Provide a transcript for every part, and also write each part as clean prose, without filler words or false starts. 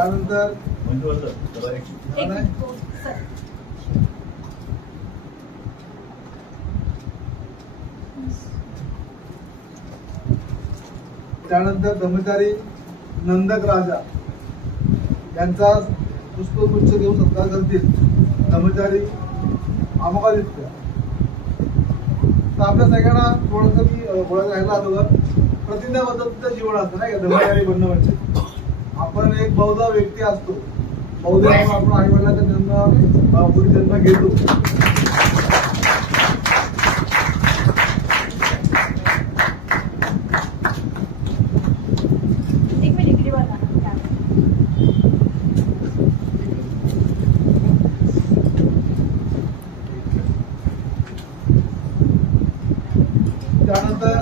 त्यानंतर ब्रह्मचारी नंदक राजा यांचा पुष्पगुच्छ देऊन सत्कार करतील ब्रह्मचारी अमोघादित्य. तर आपल्या सगळ्यांना थोडंसं मी बोलायला राहिला अगोदर प्रतिज्ञाबद्धतेचं जीवन असतं नाही का ब्रह्मचारी बनणं म्हणजे. आपण एक बौद्ध व्यक्ती असतो, बौद्ध आपण आई वडिलांचा जन्म पुढे जन्म घेतो. त्यानंतर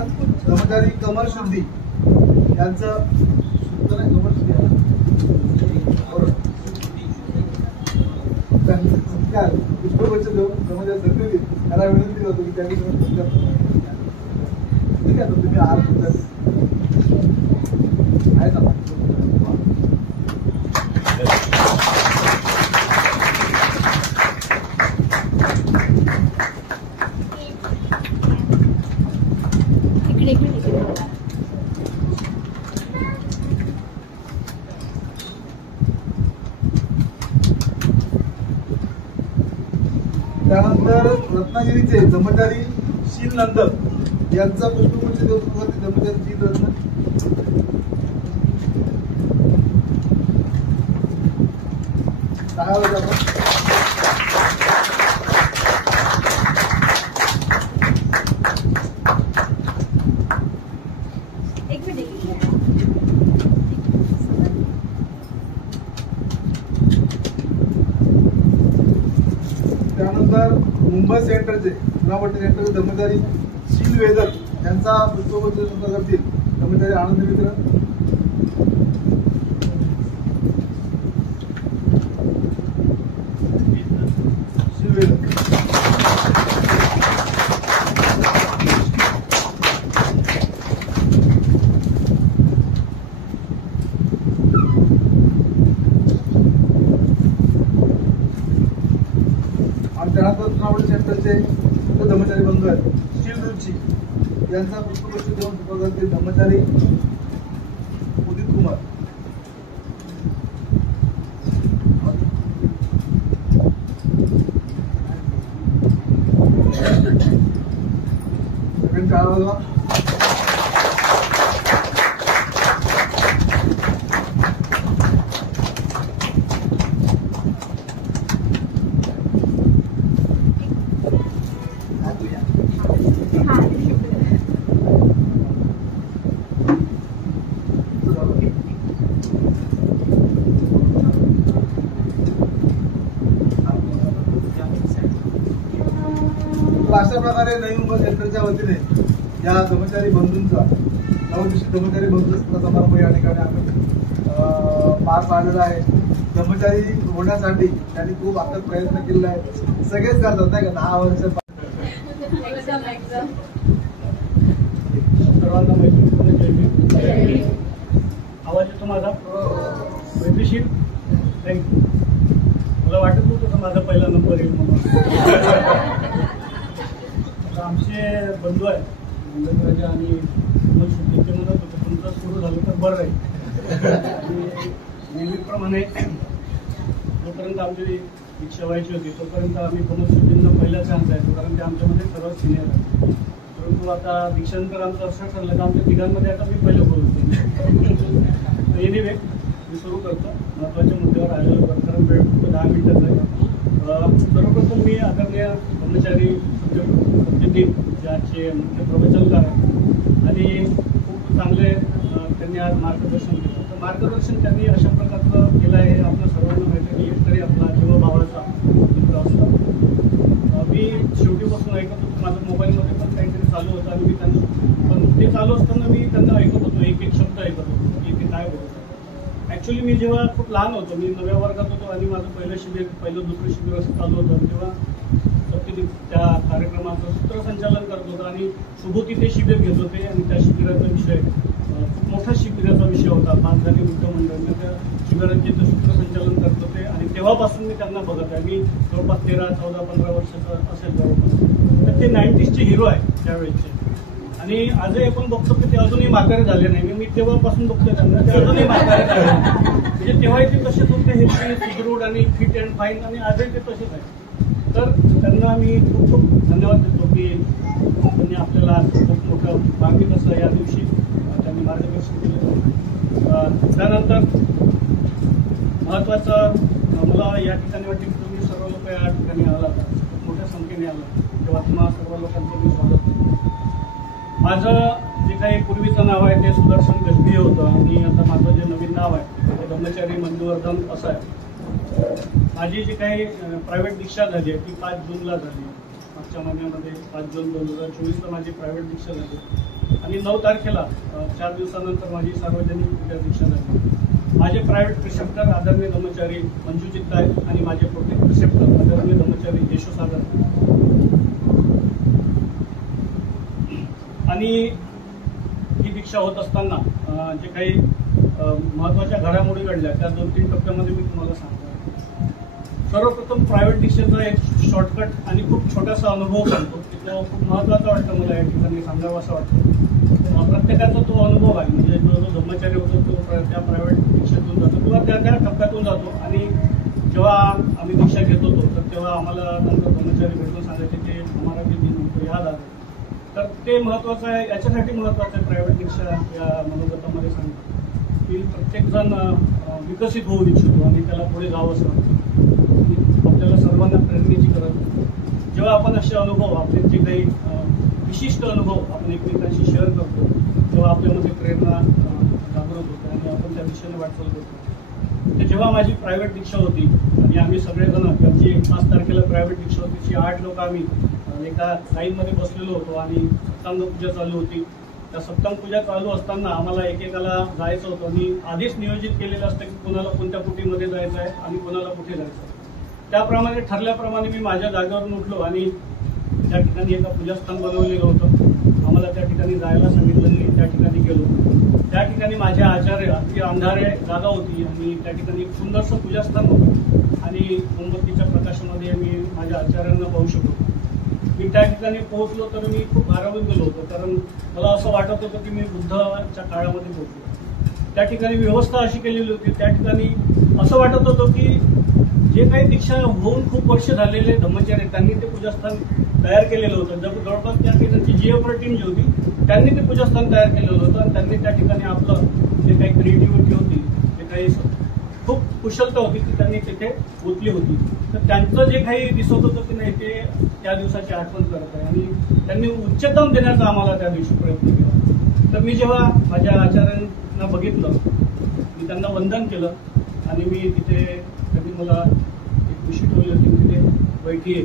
ब्रह्मचारी कमरशुद्धी यांचं शुद्ध नाही कमरशुद्धी पुष्पगुच्छ देऊन ब्रह्मचारी सत्य त्याला विनंती करतो की त्यांनी ठीक आहे. तुम्ही आहात आहे ना. त्यानंतर रत्नागिरीचे ब्रह्मचारी शील नंदक यांचा पुष्पगुच्छ देऊन ब्रह्मचारी शील रत्न. काय होतं आपण त्यानंतर मुंबई सेंटरचे पुनापट्टी सेंटरचे ब्रह्मचारी शील वेदक यांचा पुष्पगुच्छ सुद्धा करतील ब्रह्मचारी आनंद मित्र. शील वेदक आणि त्यानंतर पुनापट्टी सेंटरचे ब्रह्मचारी बंधू आहेत शील रुची यांचा पुष्पगुच्छ देऊन सुद्धा करतील ब्रह्मचारी उदित कुमार. अशा प्रकारे नवी मुंबई सेंटरच्या वतीने या ब्रह्मचारी बंधूंचा नवनिश्चित ब्रह्मचारी बंधू समारंभ या ठिकाणी आम्ही पार पाडलेला आहे. ब्रह्मचारी होण्यासाठी त्यांनी खूप आता प्रयत्न केलेला आहे. सगळेच करतात नाही का 10 वर्ष. सर्वांना मैत्री आवाज येतो माझा मैत्रीशील. थँक्यू. मला वाटत नव्हतं माझा पहिला नंबर येईल म्हणून. आमचे बंधू आहेत नंदनराजा आणि शुद्धीचे म्हणत होते तुमचं सुरू झालं तर बरं राहील. आणि नेहमीप्रमाणे जोपर्यंत आमची इच्छा व्हायची होती तोपर्यंत आम्ही कमलशुद्धींना पहिला चान्स द्यायचो कारण ते आमच्यामध्ये सर्वात सिनियर आहे. परंतु आता दीक्षानंतर आमचं असं ठरलं तर आमच्या तिघांमध्ये आता मी पहिलं बोलतो. एनिवे मी सुरू करतो. महत्त्वाच्या मुद्द्यावर आलेलो कारण वेळ फक्त 10 मिनिटाचा आहे. सर्वप्रथम मी आदरणीय ब्रह्मचारी सत्यदीप ज्याचे मुख्य प्रवचनकार आहेत आणि खूप चांगले त्यांनी आज मार्गदर्शन केलं. तर मार्गदर्शन त्यांनी अशा प्रकारचं केलं आहे. आपल्या सर्वांना माहिती आहे की एकतरी आपला जीवभावाचा मित्र असतो. मी शेवटीपासून ऐकत होतो. माझ्या मोबाईलमध्ये पण काहीतरी चालू होतं आणि मी त्यांना पण ते चालू असताना मी त्यांना ऐकत होतो. एक एक शब्द ऐकत होतो की ते काय बोलतात. ॲक्च्युली मी जेव्हा खूप लहान होतो मी 9व्या वर्गात होतो आणि माझं पहिलं दुसरं शिबिर असं चालू होतं तेव्हा त्या कार्यक्रमाचं सूत्रसंचालन करत होतो आणि शुभोती ते शिबिर घेत होते आणि त्या शिबिराचा विषय खूप मोठा शिबिराचा विषय होता. 5 जणी वृद्ध मंडळींना त्या शिबिरांचे ते सूत्रसंचालन करत होते आणि तेव्हापासून मी त्यांना बघत आहे. मी जवळपास 13, 14, 15 वर्षाचा असेल जवळपास. तर ते 90sचे हिरो आहे त्यावेळेचे आणि आजही आपण बघतो की ते अजूनही म्हातारे झाले नाही. मी तेव्हापासून बघतोय त्यांना ते अजूनही म्हातारे झाले नाही. म्हणजे तेव्हाही ते तसेच होते, हेल्थी, सुदृढ आणि फिट अँड फाईन आणि आजही ते तसेच आहे. तर त्यांना मी खूप खूप धन्यवाद देतो की त्यांनी आपल्याला खूप मोठं मार्मिक असं या दिवशी त्यांनी मार्गदर्शन केलं. त्यानंतर महत्वाचं मला या ठिकाणी वाटते की तुम्ही सर्व लोक या ठिकाणी आला खूप मोठ्या संख्येने आला तेव्हा तुम्हाला सर्व लोकांचं मी स्वागत करतो. माझं जे काही पूर्वीचं नाव आहे ते सुदर्शन गजभिये होतं आणि आता माझं जे नवीन नाव आहे ते ब्रह्मचारी मंजुवर्धन असं आहे. माझी जी काही प्रायव्हेट दीक्षा झाली आहे ती 5 जूनला झाली. मागच्या महिन्यामध्ये 5 जून 2024ला माझी प्रायव्हेट दीक्षा झाली आणि 9 तारखेला 4 दिवसानंतर माझी सार्वजनिक पूजा दीक्षा झाली. माझे प्रायव्हेट प्रिसेप्टर आदरणीय ब्रह्मचारी मंजू चित्ताय आणि माझे प्रोटेक्ट प्रिसेप्टर आदरणीय ब्रह्मचारी यशोसागर. आणि ही दीक्षा होत असताना जे काही महत्वाच्या घडामोडी घडल्या त्या 2-3 टप्प्यामध्ये मी तुम्हाला सांगतो. सर्वप्रथम प्रायव्हेट दीक्षेचा एक शॉर्टकट आणि खूप छोटासा अनुभव सांगतो की तो खूप महत्वाचा वाटतो मला या ठिकाणी सांगावा असं वाटतं. प्रत्येकाचा तो अनुभव आहे म्हणजे जो ब्रह्मचारी होतो तो त्या प्रायव्हेट दीक्षेतून जातो किंवा त्या टप्प्यातून जातो आणि जेव्हा आम्ही दीक्षा घेत होतो तर तेव्हा आम्हाला नंतर ब्रह्मचारी भेटून सांगायचे की हमारा जे दिन हमको याद आ रहा है. तर ते महत्वाचं आहे. याच्यासाठी महत्वाचं आहे प्रायव्हेट दीक्षा या मनोगतामध्ये सांगतो की प्रत्येकजण विकसित होऊ इच्छितो आणि त्याला पुढे जावं असं वाटतं. आपल्याला सर्वांना प्रेरणेची गरज असते. जेव्हा आपण असे अनुभव आपले जे काही विशिष्ट अनुभव आपण एकमेकांशी शेअर करतो तेव्हा आपल्यामध्ये प्रेरणा जागृत होते आणि आपण त्या दिशेने वाटचाल करतो. तर जेव्हा माझी प्रायव्हेट दीक्षा होती आणि आम्ही सगळेजण आमची 5 तारखेला प्रायव्हेट दीक्षा होती 8 लोक आम्ही एका लाईनमध्ये बसलेलो होतो आणि सप्तांग पूजा चालू होती. त्या सप्तांग पूजा चालू असताना आम्हाला एकेकाला जायचं होतं आणि आधीच नियोजित केलेलं असतं की कोणाला कोणत्या कुटीमध्ये जायचं आहे आणि कोणाला कुठे जायचं आहे. त्याप्रमाणे ठरल्याप्रमाणे मी माझ्या जागेवरून उठलो आणि त्या ठिकाणी एका पूजास्थान बनवलेलं होतं. आम्हाला त्या ठिकाणी जायला सांगितलं मी त्या ठिकाणी गेलो. त्या ठिकाणी माझे आचार्य अगदी अंधारे जागा होती आणि त्या ठिकाणी एक सुंदरसं पूजास्थान होतं आणि मोमबत्तीच्या प्रकाशामध्ये मी माझ्या आचार्यांना पाहू शकतो. मी त्या ठिकाणी पोहोचलो तर मी खूप भारावून गेलो होतो कारण मला असं वाटत होतं की मी बुद्धाच्या काळामध्ये पोहोचलो. त्या ठिकाणी व्यवस्था अशी केलेली होती. त्या ठिकाणी असं वाटत होतं की जे काही दीक्षा होऊन खूप वर्ष झालेले ब्रह्मचारी त्यांनी ते पूजास्थान तयार केलेलं होतं. जवळपास त्या ठिकाणची जीएफआर टीम जी होती त्यांनी ते पूजास्थान तयार केलेलं होतं आणि त्यांनी त्या ठिकाणी आपलं जे काही क्रिएटिव्हिटी होती जे काही खूप कुशलता होती ती त्यांनी तिथे ओतली होती. तर त्यांचं जे काही दिसत होतं की नाही ते त्या दिवसाची आठवण करत आहे आणि त्यांनी उच्चतम देण्याचा आम्हाला त्या दिवशी प्रयत्न केला. तर मी जेव्हा माझ्या आचार्यांना बघितलं मी त्यांना वंदन केलं आणि मी तिथे त्यांनी मला एक उशी ठेवली होती तिथे बैठी आहे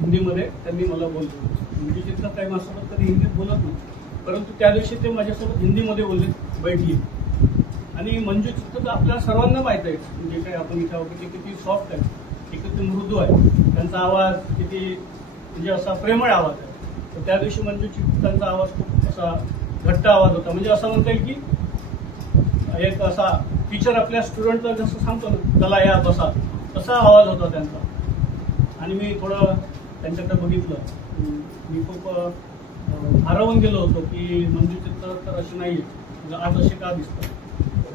हिंदीमध्ये त्यांनी मला बोलतो. म्हणजे जितकं काही माझ्यासोबत कधी हिंदीत बोलत नाही परंतु त्या दिवशी ते माझ्यासोबत हिंदीमध्ये बोलले बैठी आहे. आणि मंजू चित्त आपल्याला सर्वांना माहीत आहे म्हणजे काय आपण इथे आहोत की किती सॉफ्ट आहे किती मृदू आहे त्यांचा आवाज किती म्हणजे असा प्रेमळ आवाज आहे. तर त्या दिवशी मंजू चित्तांचा आवाज खूप असा घट्ट आवाज होता म्हणजे असं म्हणता येईल की एक असा टीचर आपल्या स्टुडंटला जसं सांगतो ना चला या बसा तसा आवाज होता त्यांचा. आणि मी थोडं त्यांच्याकडे बघितलं मी खूप भारावून गेलो होतो की मंजू चित्त तर अशी नाही आहे आज असे का दिसतं.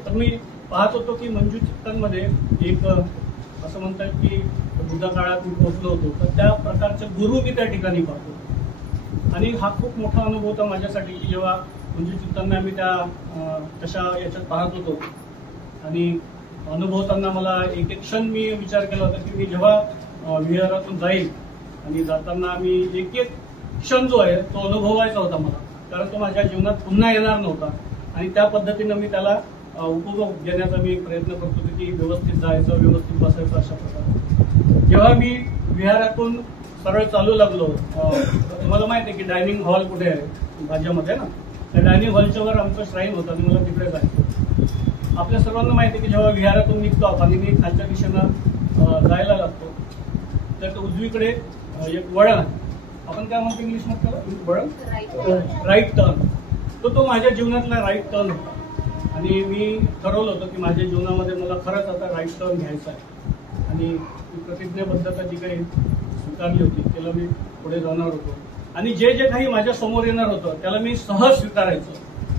तर मी पाहत होतो की मंजू चित्तांमध्ये एक असं म्हणतात की बुद्ध काळात मी पोहोचलो होतो तर त्या प्रकारचे गुरु मी त्या ठिकाणी पाहतो. आणि हा खूप मोठा अनुभव होता माझ्यासाठी की जेव्हा मंजू चित्तांना मी त्या तशा याच्यात पाहत होतो आणि अनुभवताना मला एक एक क्षण मी विचार केला होता की मी जेव्हा विहारातून जाईल आणि जाताना मी एक एक क्षण जो आहे तो अनुभवायचा होता मला कारण तो माझ्या जीवनात पुन्हा येणार नव्हता. आणि त्या पद्धतीनं मी त्याला उपभोग देण्याचा मी प्रयत्न करतो की व्यवस्थित जायचं व्यवस्थित बसायचं अशा प्रकारे. जेव्हा मी विहारातून सरळ चालू लागलो तुम्हाला माहिती आहे की डायनिंग हॉल कुठे आहे राज्यामध्ये ना त्या डायनिंग हॉलच्या वर आमचं श्राईन होतं आणि मला तिकडे जायचं. आपल्या सर्वांना माहिती आहे की जेव्हा विहारातून निघतो आपण आणि खालच्या दिशेनं जायला लागतो तर उजवीकडे एक वळण आहे, आपण काय म्हणतो इंग्लिशमध्ये त्याला, वळण, राईट टर्न. तो माझ्या जीवनातला राईट टर्न होता. आणि मी ठरवलं होतं की माझ्या जीवनामध्ये मला खरंच आता राईट टर्न घ्यायचा आहे. आणि ती प्रतिज्ञाबद्धता जी काही स्वीकारली होती त्याला मी पुढे जाणार होतो. आणि जे जे काही माझ्या समोर येणार होतं त्याला मी सहज स्वीकारायचं.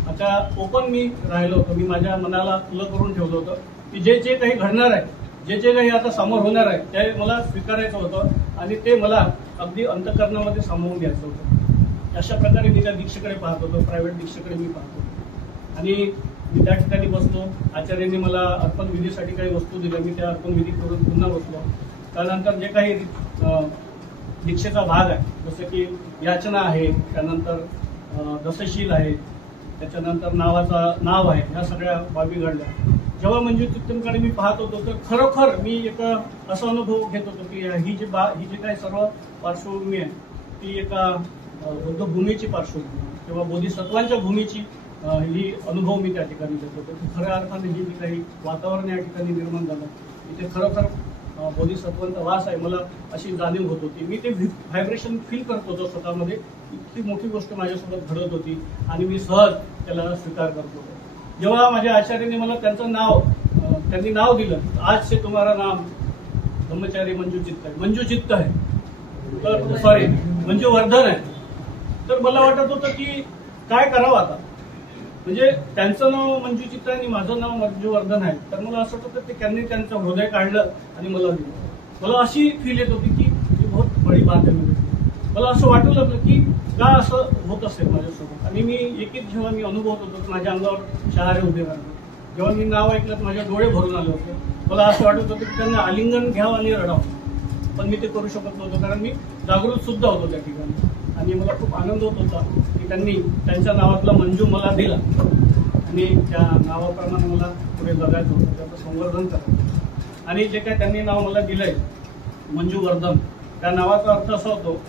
आता ओपन मी राहिलो होतो. मी माझ्या मनाला खुलं करून ठेवलं होतं की जे जे काही घडणार आहे, जे जे काही आता समोर होणार आहे ते मला स्वीकारायचं होतं आणि ते मला अगदी अंतःकरणामध्ये सामावून घ्यायचं होतं. अशा प्रकारे मी त्या दीक्षेकडे पाहत होतो, प्रायव्हेट दीक्षेकडे मी पाहत होतो. आणि मी त्या ठिकाणी बसलो. आचार्यांनी मला अर्पण विधीसाठी काही वस्तू दिल्या, मी त्या अर्पण विधी करून पुन्हा बसलो. त्यानंतर जे काही दीक्षेचा भाग आहे, जसं की याचना आहे, त्यानंतर दशशील आहे, त्याच्यानंतर नाव आहे, ह्या सगळ्या बाबी घडल्या. जेव्हा मंजू चित्तनकडे मी पाहत होतो तर खरोखर मी एक असा अनुभव घेत होतो की ही जी काही सर्व पार्श्वभूमी आहे ती एका बुद्धभूमीची पार्श्वभूमी किंवा बोधिसत्वांच्या भूमीची ही अनुभव मी त्या ठिकाणी घेत होतो. खऱ्या अर्थाने ही जी काही वातावरण या ठिकाणी निर्माण झालं इथे खरोखर बोधिसत्वांचा वास आहे, मला अशी जाणीव होत होती. मी ते व्हायब्रेशन फील करत होतो स्वतःमध्ये. इतकी मोठी गोष्ट माझ्यासोबत घडत होती आणि मी सहज त्याला स्वीकार करत होतो. जेव्हा माझ्या आचार्यांनी मला त्यांनी नाव दिलं, आज से तुम्हारा नाम ब्रह्मचारी मंजू चित्त आहे, मंजू चित्त आहे, तर सॉरी मंजू वर्धन आहे. तर मला वाटत होतं की काय करावं आता. म्हणजे त्यांचं नाव मंजू चित्त आहे आणि माझं नाव मंजू वर्धन आहे. तर मला असं होतं की त्यांनी त्यांचं हृदय काढलं आणि मला दिलं. मला अशी फील येत होती की ही बहुत बडी बात आहे. मला असं वाटू लागलं की का असं होत असेल माझ्यासोबत. आणि मी एकीच जेव्हा मी अनुभवत होतो तर माझ्या अंगावर शहारे उभे राहिले. जेव्हा मी नाव ऐकलं तर माझे डोळे भरून आले होते. मला असं वाटत होतं की त्यांना आलिंगन घ्यावं आणि रडावं, पण मी ते करू शकत नव्हतो कारण मी जागृत सुद्धा होतो त्या ठिकाणी. आणि मला खूप आनंद होत होता की त्यांनी त्यांच्या नावातला मंजू मला दिला आणि त्या नावाप्रमाणे मला पुढे जगायचं होतं, त्याचं संवर्धन करायचं. आणि जे काय त्यांनी नाव मला दिलंय मंजू वर्धन, त्या नावाचा अर्थ असा होतो,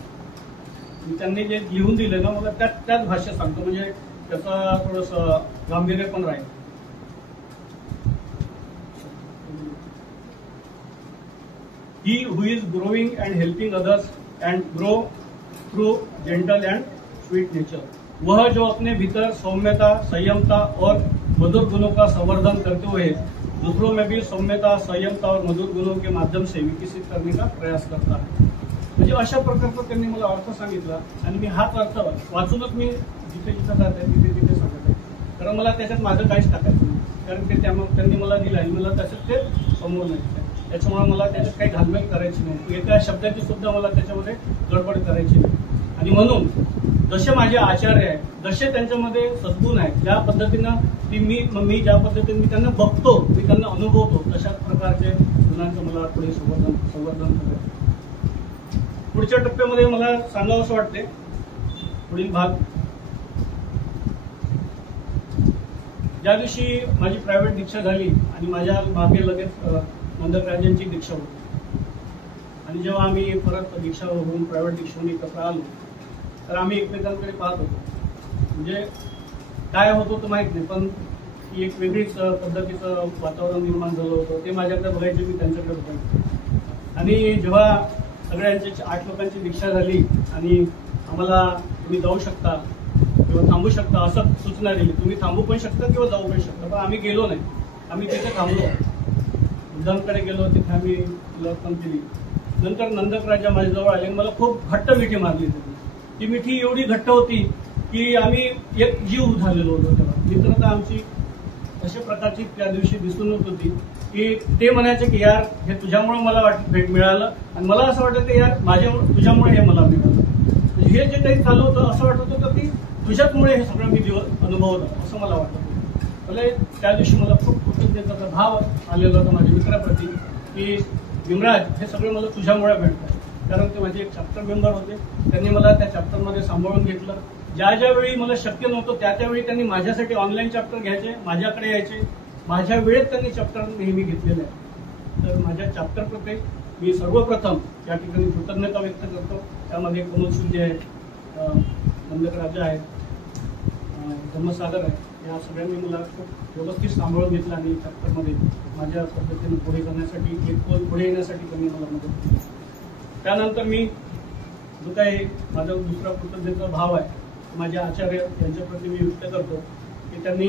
त्यांनी जे लिहून दिले ना मला त्याच भाषेत सांगतो, म्हणजे त्याचा थोडंसं गांभीर्य पण राहील. He who is growing and helping others end grow through gentle end sweet nature, वह जो अपने भीतर सौम्यता, संयमता और मधुर गुणों का संवर्धन करते हुए दूसरों में भी सौम्यता, संयमता और मधुर गुणों के माध्यम से विकसित करने का प्रयास करता है. म्हणजे अशा प्रकारचा त्यांनी मला अर्थ सांगितला आणि मी हाच अर्थ वाचूनच मी जिथे जिथे जाते तिथे सांगत आहे. कारण मला त्याच्यात माझं काहीच टाकायचं नाही, कारण ते त्यांनी मला दिलं आणि मला त्याच्यात ते समोर नाही. त्याच्यामुळे मला त्याच्यात काही घालमेल करायची नाही, एका शब्दाची सुद्धा मला त्याच्यामध्ये गडबड करायची नाही. आणि म्हणून जसे माझे आचार्य आहेत, जसे त्यांच्यामध्ये सद्गुण आहेत, ज्या पद्धतीनं मी ज्या पद्धतीने मी त्यांना बघतो, मी त्यांना अनुभवतो, तशाच प्रकारचे गुणांचं मला पुढे संवर्धन करायचं. पुढच्या टप्प्यामध्ये मला सांगावं असं वाटते, पुढील भाग, ज्या दिवशी माझी प्रायव्हेट दीक्षा झाली आणि माझ्या मागे लगेच नंदकराजांची दीक्षा होती. आणि जेव्हा आम्ही परत दीक्षा होऊन प्रायव्हेट दीक्षेहून एकत्र आलो तर आम्ही एकमेकांकडे पाहत होतो. म्हणजे काय होत होतं माहित नाही, पण ही एक वेगळीच पद्धतीचं वातावरण निर्माण झालं होतं. ते माझ्याकडे बघायचे, मी त्यांच्याकडे बघायचो. आणि जेव्हा सगळ्यांची 8 लोकांची दीक्षा झाली आणि आम्हाला तुम्ही जाऊ शकता किंवा थांबू शकता असं सूचना दिली, तुम्ही थांबू पण शकता किंवा जाऊ पण शकता, पण आम्ही गेलो नाही. आम्ही तिथे थांबलो, बुद्धांकडे गेलो, तिथे आम्ही अर्पण केली. नंतर नंदकराजा माझ्याजवळ आले, मला खूप घट्ट मिठी मारली. ती मिठी एवढी घट्ट होती की आम्ही एक जीव झालेलो होतो. तेव्हा मित्रता आमची अशा प्रकारची त्या दिवशी दिसून येत होती की ते म्हणायचे की यार हे तुझ्यामुळे मला भेट मिळालं, आणि मला असं वाटतं की यार तुझ्यामुळे हे मला मिळालं. हे जे काही चालू होतं असं वाटत होतं की तुझ्याचमुळे हे सगळं मी अनुभवत होतो असं मला वाटत होतं. म्हणजे त्या दिवशी मला खूप कृतज्ञतेचा भाव आलेला होता माझ्या मित्राप्रती की भीमराज हे सगळं मला तुझ्यामुळे भेटतं. कारण ते माझे एक चॅप्टर मेंबर होते, त्यांनी मला त्या चॅप्टरमध्ये सांभाळून घेतलं. ज्या वेळी मला शक्य नव्हतं त्यावेळी त्यांनी माझ्यासाठी ऑनलाईन चॅप्टर घ्यायचे, माझ्याकडे यायचे, माझ्या वेळेत त्यांनी चॅप्टर नेहमी घेतलेले आहे. तर माझ्या चॅप्टरप्रती मी सर्वप्रथम या ठिकाणी कृतज्ञता व्यक्त करतो. त्यामध्ये कमलसूर्य आहेत, नंदकराजा आहेत, धम्मसागर आहे, या सगळ्यांनी मला खूप व्यवस्थित सांभाळून घेतलं आणि चॅप्टरमध्ये माझ्या पद्धतीने पुढे जाण्यासाठी, एक पाऊल पुढे येण्यासाठी त्यांनी मला मदत केली. त्यानंतर मी जो काही माझा दुसरा कृतज्ञतेचा भाव आहे माझ्या आचार्य यांच्याप्रती मी व्यक्त करतो की त्यांनी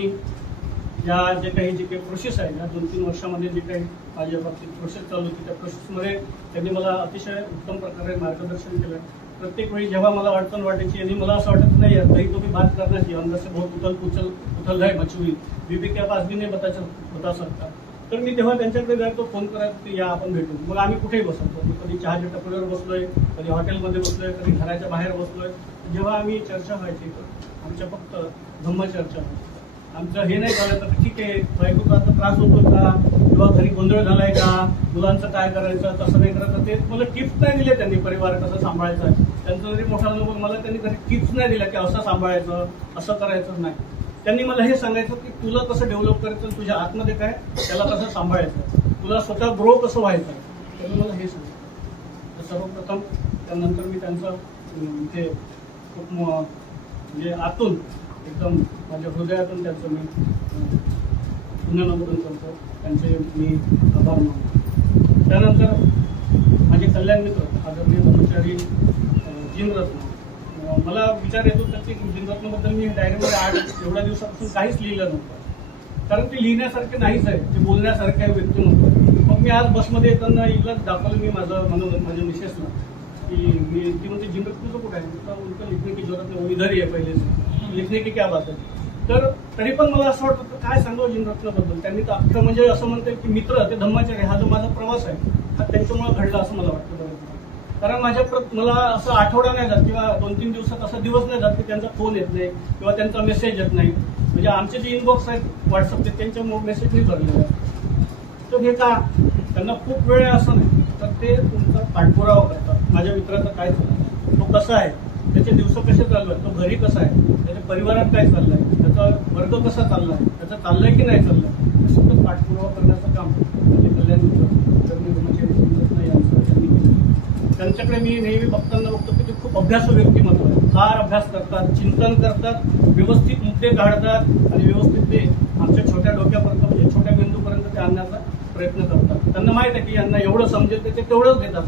या जे काही प्रोसेस आहे या 2-3 वर्षामध्ये जे काही माझ्या बाबतीत प्रोसेस चालू होती त्या प्रोसेसमध्ये त्यांनी मला अतिशय उत्तम प्रकारे मार्गदर्शन केलं. प्रत्येक वेळी जेव्हा मला अडचण वाटायची आणि मला असं वाटत नाही यार कहीं तो भी बात करना चाहिए अंदर से बहुत उथल है मची हुई बीबी के पास भी नहीं बता सकता. तर मी तेव्हा त्यांच्याकडे जायचो फोन करायचो की या आपण भेटू. मग आम्ही कुठेही बसवतो. कधी चहाच्या टपरीवर बसलोय, कधी हॉटेलमध्ये बसलोय, कधी घराच्या बाहेर बसलोय. जेव्हा आम्ही चर्चा व्हायची आमच्या फक्त धम्मचर्चा आमचं हे नाही झालं तर ठीक आहे बायकोचा आता त्रास होतो का किंवा घरी गोंधळ झालाय का मुलांचं काय करायचं तसं नाही करायचं ते मला टिप्स नाही दिले त्यांनी परिवार कसं सांभाळायचा त्यांचं जरी मोठा अनुभव मला त्यांनी कधी टिप्स नाही दिल्या की असं सांभाळायचं असं करायचं नाही. त्यांनी मला हे सांगायचं की तुला कसं डेव्हलप करायचं तुझ्या आतमध्ये काय त्याला कसं सांभाळायचं तुला स्वतः ग्रो कसं व्हायचं त्यांनी मला हे सांगितलं. तर सर्वप्रथम त्यानंतर मी त्यांचं इथे खूप म्हणजे आतून एकदम माझ्या हृदयातून त्यांचं मी पुनर्नमन करतो. त्यांचे मी आभार मानतो. त्यानंतर माझे कल्याण मित्र आदरणीय ब्रह्मचारी जिनरत्न मला विचार येत होता की जिनरत्नबद्दल मी डायरीमध्ये एवढ्या दिवसापासून काहीच लिहिलं नव्हतं कारण ते लिहिण्यासारखे नाहीच आहे ते बोलण्यासारखे व्यक्ती नव्हतं. मग मी आज बसमध्ये येताना इलाच दाखवलं मी माझ्या मिसेसला की मी ती म्हणते जिनरत्नचं कुठं आहे उनका लिखने की जरूरत नाही इधर ही आहे पहिले लिखने की क्या बात आहे. तर तरी पण मला असं वाटतं काय सांगावं जिनरत्नबद्दल. त्यांनी तर अख्खं म्हणजे असं म्हणते की मित्र ते धम्माचार्य हा जो माझा प्रवास आहे हा त्यांच्यामुळे घडला असं मला वाटतं. कारण मला असं आठवडा नाही जात किंवा 2-3 दिवसात असा दिवस नाही जात की त्यांचा फोन येत नाही किंवा त्यांचा मेसेज येत नाही. म्हणजे आमचे जे इनबॉक्स आहेत व्हॉट्सअपचे त्यांच्या मेसेजही भरलेले आहेत. तर हे का त्यांना खूप वेळ आहे असं नाही तर ते तुमचा पाठपुरावा करतात. माझ्या मित्राचं काय चाललं तो कसा आहे त्याचे दिवस कसे चालू आहेत तो घरी कसा आहे त्याच्या परिवारात काय चाललंय त्याचा वर्ग कसा चाललाय त्याचं चाललंय की नाही चाललंय हे सतत पाठपुरावा करण्याचं काम म्हणजे कल्याण मित्र यांचं त्यांनी केलं. त्यांच्याकडे मी नेहमी बघताना बघतो की ते खूप अभ्यासू व्यक्तिमत्व आहे. फार अभ्यास करतात चिंतन करतात व्यवस्थित मुद्दे काढतात आणि व्यवस्थित ते आमच्या छोट्या डोक्यापर्यंत म्हणजे छोट्या बिंदूपर्यंत ते आणण्याचा प्रयत्न करतात. त्यांना माहित आहे की यांना एवढं समजेल ते तेवढंच देतात.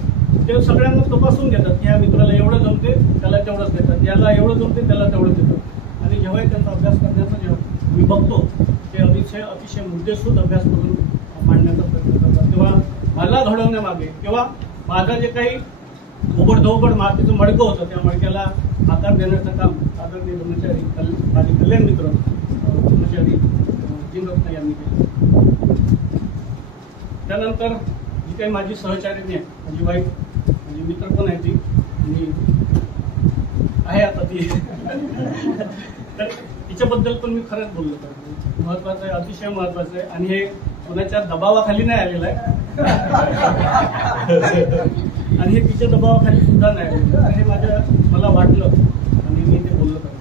ते सगळ्यांना तपासून घेतात की ह्या मित्राला एवढं जमते त्याला तेवढंच देतात याला एवढं जमते त्याला तेवढंच देतात. आणि जेव्हाही त्यांचा अभ्यास करण्याचा जेव्हा मी बघतो ते अतिशय मुद्देसूद अभ्यास करून मांडण्याचा प्रयत्न करतात. तेव्हा मला घडवण्यामागे किंवा माझा जे काही उघडधोबड मातीचं मडकं होतं त्या मडक्याला आकार देण्याचं काम आदरणीय ब्रह्मचारी माझे कल्याण मित्र ब्रह्मचारी जिनरत्न यांनी केलं. त्यानंतर जी काही माझी सहचारिणी आहे माझी वाईफ माझी मित्र पण आहे ती आणि आहे आता ती तर तिच्याबद्दल पण मी खरंच बोललो पाहिजे. महत्वाचं आहे अतिशय महत्वाचं आहे आणि हे कोणाच्या दबावाखाली नाही आलेलं आहे आणि हे तिच्या दबावाखाली सुद्धा नाही आलेलं हे मला वाटलं आणि मी ते बोललो पाहिजे.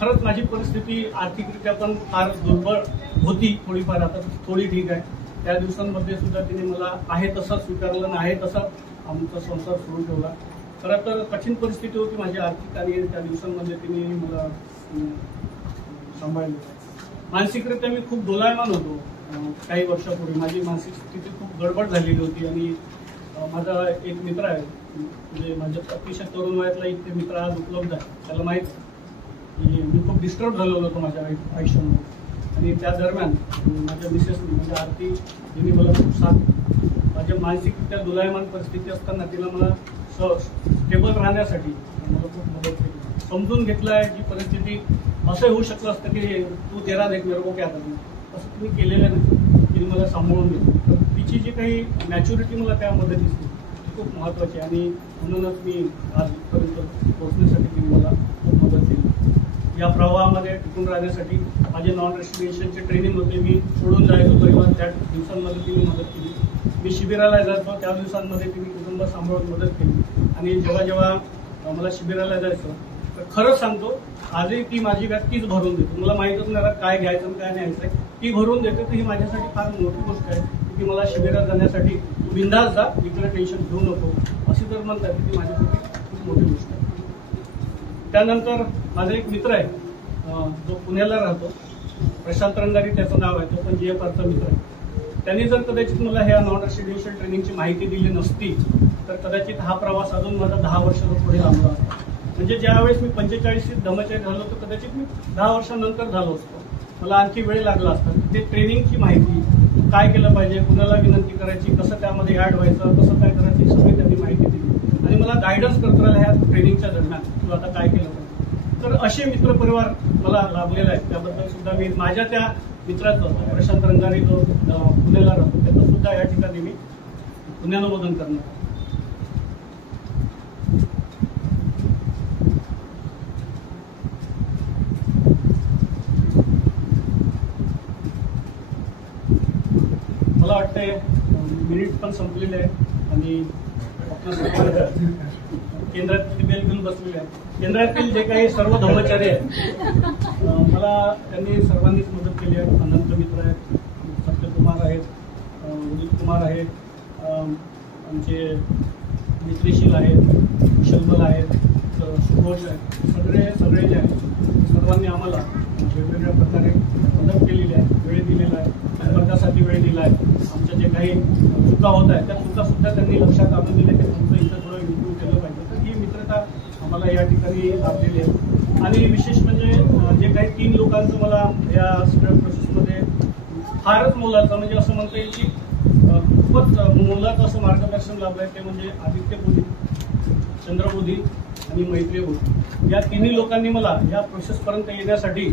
खरंच माझी परिस्थिती आर्थिकरित्या पण फार दुर्बळ होती थोडीफार आता थोडी ठीक आहे. त्या दिवसांमध्ये सुद्धा तिने मला आहे तसं स्वीकारलं आणि आहे तसा आमचा संसार सुरू ठेवला. खरं तर कठीण परिस्थिती होती माझी आर्थिक आणि त्या दिवसांमध्ये तिने मला सांभाळलं. मानसिकरित्या मी खूप दोलायमान होतो. काही वर्षापूर्वी माझी मानसिक स्थिती खूप गडबड झालेली होती आणि माझा एक मित्र आहे म्हणजे माझ्या अतिशय तरुण वयातला इथे मित्र आज उपलब्ध आहे त्याला माहीत आहे की मी खूप डिस्टर्ब झालेलो होतो माझ्या आयुष्यामध्ये. आणि त्या दरम्यान माझ्या मिसेसने म्हणजे आरती जिने मला खूप साथ माझ्या मानसिकरित्या दोलायमान परिस्थिती असताना तिला मला स्टेबल राहण्यासाठी मला खूप मदत केली. समजून घेतलं आहे की परिस्थिती असं होऊ शकलं असतं की तू तेरा देख मेरे को क्या करणार असं तुम्ही केलेलं नाही. तिने मला सांभाळून घेतलं. तर तिची जी काही मॅच्युरिटी मला त्यामध्ये दिसली ती खूप महत्त्वाची आणि म्हणूनच मी आज इथपर्यंत पोहोचण्यासाठी तिने मला खूप मदत केली. या प्रवाहामध्ये टिकून राहण्यासाठी माझे नॉन रेसिडेन्शियलचे ट्रेनिंग होते मी सोडून जायचो परिवार त्या दिवसांमध्ये तिने मदत केली. मी शिबिराला जायचो त्या दिवसांमध्ये तिने कुटुंब सांभाळून मदत केली. आणि जेव्हा मला शिबिराला जायचं तर खरंच सांगतो आजही ती माझी बॅग तीच भरून देते. मला माहीतच नाही काय घ्यायचं आणि काय न्यायचं ती भरून देते. तर ही माझ्यासाठी फार मोठी गोष्ट आहे की मला शिबिरात जाण्यासाठी तू बिंदास जा इकडे टेन्शन घेऊ नको अशी जर म्हणतात की ती माझ्यासाठी खूप मोठी गोष्ट आहे. त्यानंतर माझा एक मित्र आहे जो पुण्याला राहतो प्रशांत रंगारी त्याचं नाव आहे. तो पण GFRचा मित्र आहे. त्यांनी जर कदाचित मला ह्या नॉन रेसिडेन्शियल ट्रेनिंगची माहिती दिली नसती तर कदाचित हा प्रवास अजून माझा 10 वर्ष पुढे लांबला असता. म्हणजे ज्यावेळेस मी 45 धर्मचारी झालो तर कदाचित मी 10 वर्षांनंतर झालो असतो. मला आणखी वेळ लागला असता. ते ट्रेनिंगची माहिती, काय केलं पाहिजे, कुणाला विनंती करायची, कसं त्यामध्ये ऍड व्हायचं, कसं काय करायचं, सगळी त्यांनी माहिती दिली आणि मला गायडन्स करत राहिला ह्या ट्रेनिंगच्या दरम्यान किंवा आता काय केलं पाहिजे. तर असे मित्रपरिवार मला लाभलेला आहे. त्याबद्दल सुद्धा मी माझ्या त्या मित्राचं प्रशांत रंगारी जो पुण्याला राहतो त्याचं सुद्धा या ठिकाणी मी पुण्यानुमोदन करणार. मला वाटतंय मिनिट पण संपलेले आहे आणि केंद्रातील बेल घेऊन बसलेले आहे. केंद्रातील जे काही सर्व धर्मचारी आहेत मला त्यांनी सर्वांनीच मदत केली आहे. अनंत मित्र आहेत, सत्यकुमार आहेत, उदित कुमार आहेत, आमचे मित्रशील आहेत, कुशलबल आहेत, सुघोष आहेत, सगळे जे आहेत सर्वांनी आम्हाला वेगवेगळ्या प्रकारे मदत केलेली आहे, वेळ दिलेला आहे, संपर्कासाठी वेळ दिला आहे. आमच्या जे काही चुका होत आहेत त्या चुका सुद्धा त्यांनी लक्षात आणून दिल्या की तुमचं इथं थोडं इम्प्रूव्ह केलं पाहिजे. तर ही मित्रता आम्हाला या ठिकाणी लाभलेली आहे. आणि विशेष म्हणजे जे काही 3 लोकांचं मला या सगळ्या प्रोसेसमध्ये फारच मोलाचं म्हणजे असं म्हणता येईल की खूपच मोलाचं असं मार्गदर्शन लाभलं आहे. ते म्हणजे आदित्य बोधी, चंद्र बोधी आणि मैत्रीय बोधी. या 3 लोकांनी मला या प्रोसेसपर्यंत येण्यासाठी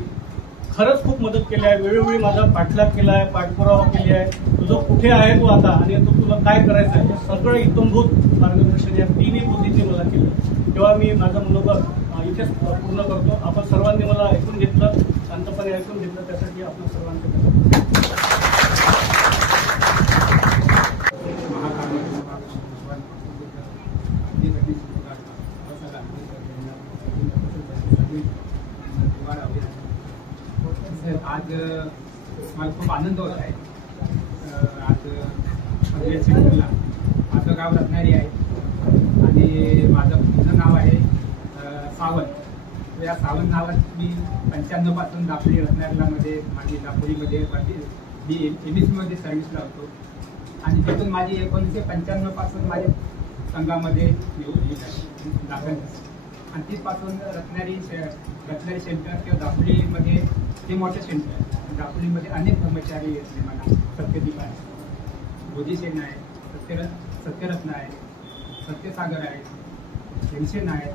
खरंच खूप मदत केली आहे. वेळोवेळी माझा पाठलाग केला आहे, पाठपुरावा केली आहे. तुझं कुठे आहे तू आता आणि तुला काय करायचं आहे हे सगळं इतंभूत मार्गदर्शन या 3 बोधींनी मला केलं. तेव्हा मी माझं मनोगत इथेच पूर्ण करतो. आपण सर्वांनी मला ऐकून घेतलं, शांतपणे ऐकून घेतलं, त्यासाठी आपण सर्वांचे आज मला खूप आनंद होत आहे. आज सेंटरला माझं गाव रत्नागिरी आहे आणि माझं पूर्ण नाव आहे सावंत. या सावंत नावात मी 95 पासून दापोली रत्नागिरीमध्ये माझी दापोलीमध्ये MSc मध्ये सर्व्हिसला होतो आणि तिथून माझी 1995 पासून माझ्या संघामध्ये दाखल आणि तिथपासून रत्नागिरी सेंटर किंवा दापोलीमध्ये ते मोठे सेंटर आहे. दापोलीमध्ये अनेक कर्मचारी आहेत. मला सत्यदीप आहे, बोधीसेन आहे, सत्यरत्न आहे, सत्यसागर आहे, भीमसेन आहे,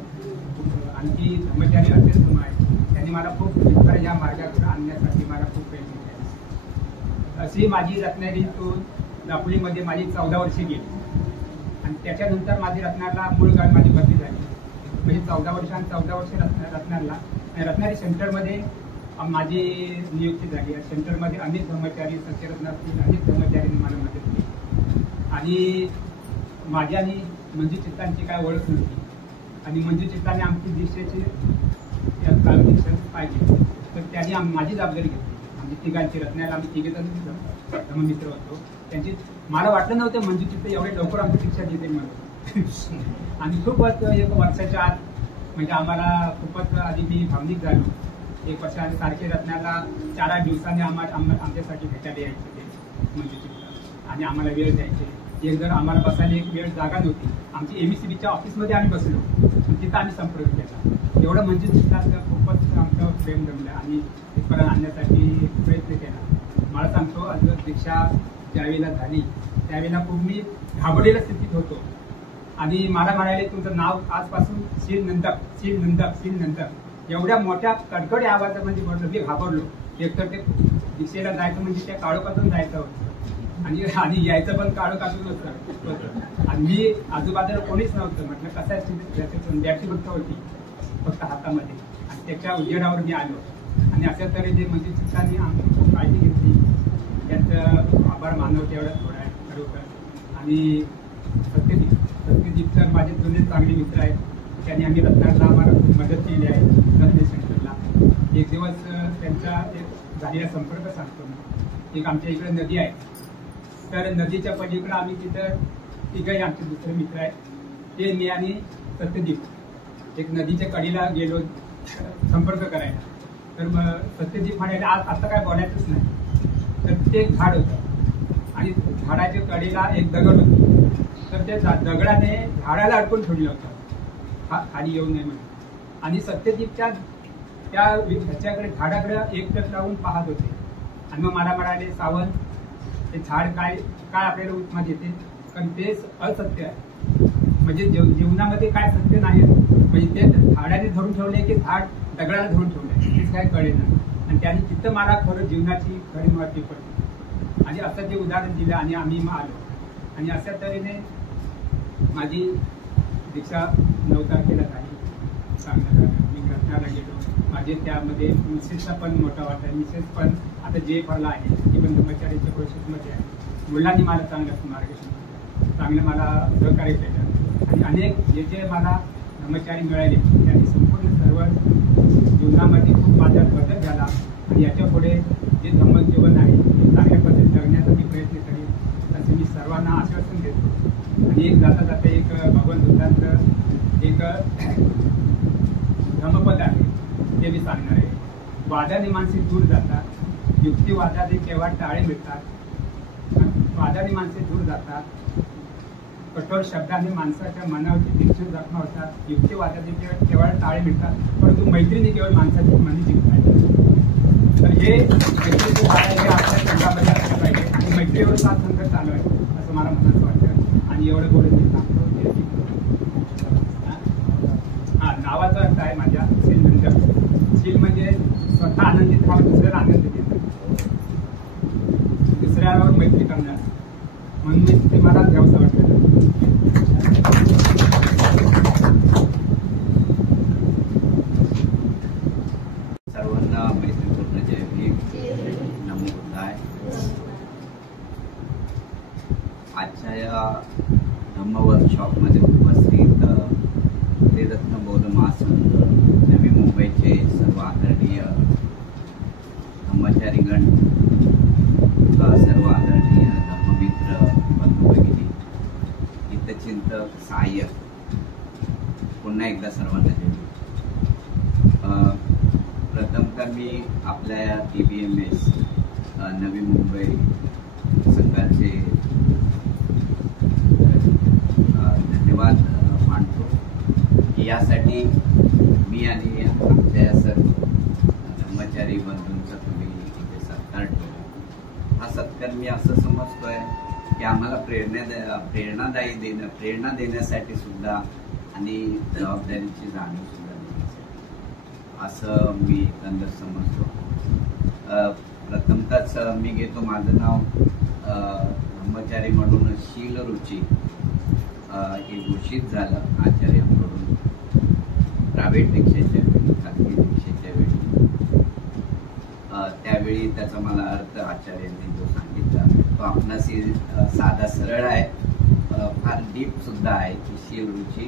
आणखी कर्मचारी अत्यंत आहेत. त्यांनी मला खूप या मार्गाकडे आणण्यासाठी मला खूप प्रयत्न केले. अशी माझी रत्नागिरीतून दापोलीमध्ये माझी 14 वर्षे गेली आणि त्याच्यानंतर माझी रत्नागिरीला मूळ गाव माझी बदली झाली. म्हणजे 14 वर्ष आणि 14 वर्ष रत्नागिरीला रत्नागिरी सेंटरमध्ये माझी नियुक्ती झाली. या सेंटरमध्ये अनेक कर्मचारी, सत्यरत्नातील अनेक कर्मचाऱ्यांनी मला मदत केली आणि माझी आणि मंजू चित्तांची काय ओळख नव्हती आणि मंजू चित्ताने आमची दीक्षेची दीक्षा पाहिजे तर त्यांनी माझी जबाबदारी घेतली. आमची तिघांची रत्नागिरीला आम्ही तिघेजण मित्र होतो. त्यांची मला वाटलं नव्हतं मंजू चित्त एवढे लवकर आमची दीक्षा घेते मला आणि खूप 1 वर्षाच्या आत म्हणजे आम्हाला खूपच आधी मी भावनिक झालो. 1 वर्ष आणि सारखे रत्नाला 4-8 दिवसांनी आमच्यासाठी भेटायला यायचे ते मंजू चित्त आणि आम्हाला वेळ द्यायचे. एक जर आम्हाला बसायला एक वेळ जागा नव्हती, आमची MSCBच्या ऑफिसमध्ये आम्ही बसलो तिथं आम्ही संपर्क केला. एवढं मंजू चित्ताचं खूपच आमच्यावर प्रेम जमलं आणि तिथपर्यंत आणण्यासाठी प्रयत्न केला. मला सांगतो आज दीक्षा ज्यावेळेला झाली त्यावेळेला खूप मी घाबरलेल्या स्थितीत होतो आणि मला म्हणाले तुमचं नाव आजपासून शील नंतर एवढ्या मोठ्या कडकडी आवाजामध्ये म्हटलं मी घाबरलो. एकतर ते दीक्षेला जायचं म्हणजे त्या काळोखातून जायचं होतं आणि यायचं पण काळोखातून होतं आणि मी आजूबाजूला कोणीच नव्हतं. म्हटलं कसं आहे संध्याची फक्त होती फक्त हातामध्ये आणि त्याच्या उजेडावर मी आलो आणि अशा तऱ्हेने म्हणजे चित्तांनी आम्ही खूप काळजी घेतली. त्यांचं आभार मानव तेवढं थोडा आहे खरोखर. आणि सत्यदीप तर माझे जुने चांगले मित्र आहेत. त्यांनी आम्ही रत्नागिरीला आम्हाला खूप मदत केली आहे. रत्नागिरी सेंटरला एक दिवस त्यांचा एक झालेला संपर्क सांगतो मी. एक आमच्या इकडे नदी आहे तर नदीच्या पलीकडे आम्ही तिथं तिघही आमचे दुसरे मित्र आहेत ते मी आणि सत्यदीप एक नदीच्या कडेला गेलो संपर्क करायला. तर मग सत्यदीप म्हणाले आज आता काय बोलायचंच नाही. तर ते एक झाड होतं आणि झाडाच्या कडेला एक दगड होती तर ते दगडाने झाडाला अडकून ठेवलं होतं खाली येऊ नये म्हणून. आणि सत्यजित त्या ह्याच्याकडे झाडाकडे एकटक लावून पाहत होते. आणि मग मला म्हणाले, सावंत, ते झाड काय आपल्याला उत्मा देते, कारण ते असत्य आहे. म्हणजे जीवनामध्ये काय सत्य नाही, म्हणजे ते झाडाने धरून ठेवले की झाड दगडाला धरून ठेवले, तेच काय कळेल ना. आणि त्याने तिथं मला खरं जीवनाची खरी माहिती पडली. आणि असं ते उदाहरण दिलं आणि आम्ही मग आलो. आणि अशा तऱ्हेने माझी दीक्षा 9 तारखेला झाली. चांगलं झालं. मी रत्नाला गेलो. माझे त्यामध्ये मिसेसचा पण मोठा वाटा. मिसेस पण आता जे फरला आहे ती पण ब्रह्मचारीच्या प्रोसेसमध्ये आहे. मुलांनी मला चांगलं मार्गदर्शन केलं, चांगलं मला सहकार्य केलं. आणि अनेक जे मला ब्रह्मचारी मिळाले त्यांनी संपूर्ण सर्व जीवनामध्ये खूप माझा बदल झाला. आणि याच्या पुढे जे धम्मजीवन आहे ते चांगल्या पद्धतीने जगण्याचा मी प्रयत्न करेन असं मी सर्वांना आश्वासन देतो. आणि एक जाता जाता एक भगवान बुद्धांचं एक धम्मपद आहे ते मी सांगणार आहे. वादाने माणसे दूर जातात, युक्तिवादाने केव्हा टाळे मिळतात. वादाने माणसे दूर जातात, कठोर शब्दाने माणसाच्या मनावरची तीक्ष्ण जखमा होतात. युक्तिवादाने केवळ टाळे मिळतात, परंतु मैत्रीने केवळ माणसाची मनी जिंकतात. तर हे मैत्रीचे टाळे हे आपल्या संघामध्ये असलं पाहिजे. आणि मैत्रीवर सात संघ चालू आहे असं मला मनाचं वाटतं. आणि एवढं बोलून मी सांगतो. नावाचा अर्थ आहे माझ्या शील. शील म्हणजे स्वतः आनंदित राहून दुसऱ्याला आनंद देणं, दुसऱ्यावर मैत्री करणार. म्हणून ते मला घ्यावंसं वाटतं. सर्वांना मैत्रीपूर्ण जय भीम, नमो बुद्धाय. आजच्या या धम्म वर्कशॉपमध्ये उपस्थित त्रिरत्न बौद्ध महासंघ नवी मुंबईचे सर्व आदरणीय धम्मचारीगण, सर्व आदरणीय धर्ममित्र, बंधू भगिनी, हितचिंतक, सहाय्यक, पुन्हा एकदा सर्वांना जय. प्रथमतः मी आपल्या TBMS नवी मुंबई संघाचे धन्यवाद मानतो की यासाठी मी आणि आमच्या सर्व धर्मचारी बंधूंचा तुम्ही इथे सत्कार ठेवला. हा सत्कार मी असं समजतोय की आम्हाला प्रेरणा देण्यासाठी सुद्धा आणि जबाबदारीची जाणीव सुद्धा देण्यासाठी असं मी एकंदर समजतो. प्रथमतःच मी घेतो माझं नाव धम्मचारी म्हणून शीलरुची हे घोषित झालं आचार्यांकडून प्रायव्हेट दीक्षेच्या वेळी, खाजगी दीक्षेच्या वेळी. त्यावेळी त्याचा मला अर्थ आचार्यांनी जो सांगितला तो आपणाशी साधा सरळ आहे, फार डीप सुद्धा आहे की शील रुची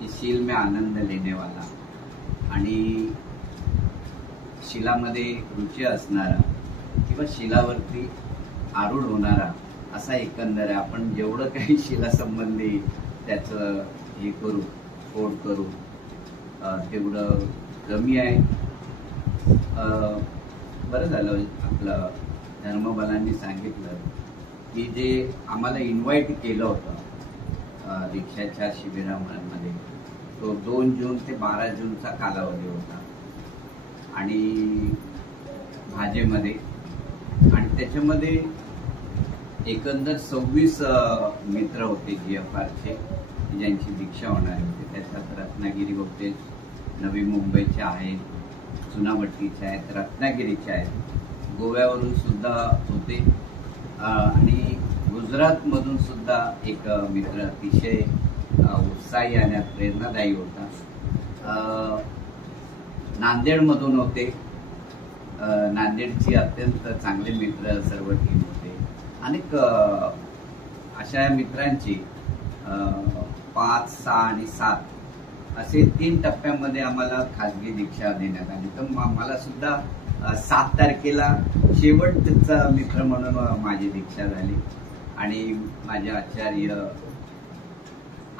की शील में आनंद लेने वाला. आणि शिलामध्ये रुची असणारा किंवा शिलावरती आरूढ होणारा असा एकंदर आहे. आपण जेवढं काही शिलासंबंधी त्याचं हे करू, कोड करू तेवढं कमी आहे. बरं झालं आपलं धर्मबलांनी सांगितलं की जे आम्हाला इन्व्हाइट केलं होतं दीक्षाच्या शिबिरामध्ये तो 2 जून ते 12 जूनचा कालावधी होता आणि भाजेमध्ये. आणि त्याच्यामध्ये एकंदर 26 मित्र होते GFRचे ज्यांची दीक्षा होणार होती. त्याच्यात रत्नागिरी होते, नवी मुंबईचे आहेत, चुनाभट्टीचे आहेत, रत्नागिरीचे आहेत, गोव्यावरून सुद्धा होते आणि गुजरातमधून सुद्धा एक मित्र अतिशय उत्साही आणि प्रेरणादायी होता. नांदेडमधून होते. नांदेडची अत्यंत चांगले मित्र सर्व टीम होते. अनेक अशा मित्रांची 5, 6 आणि 7 असे 3 टप्प्यामध्ये आम्हाला खाजगी दीक्षा देण्यात आली. तर मला सुद्धा 7 तारखेला शेवटचा मित्र म्हणून माझी दीक्षा झाली. आणि माझे आचार्य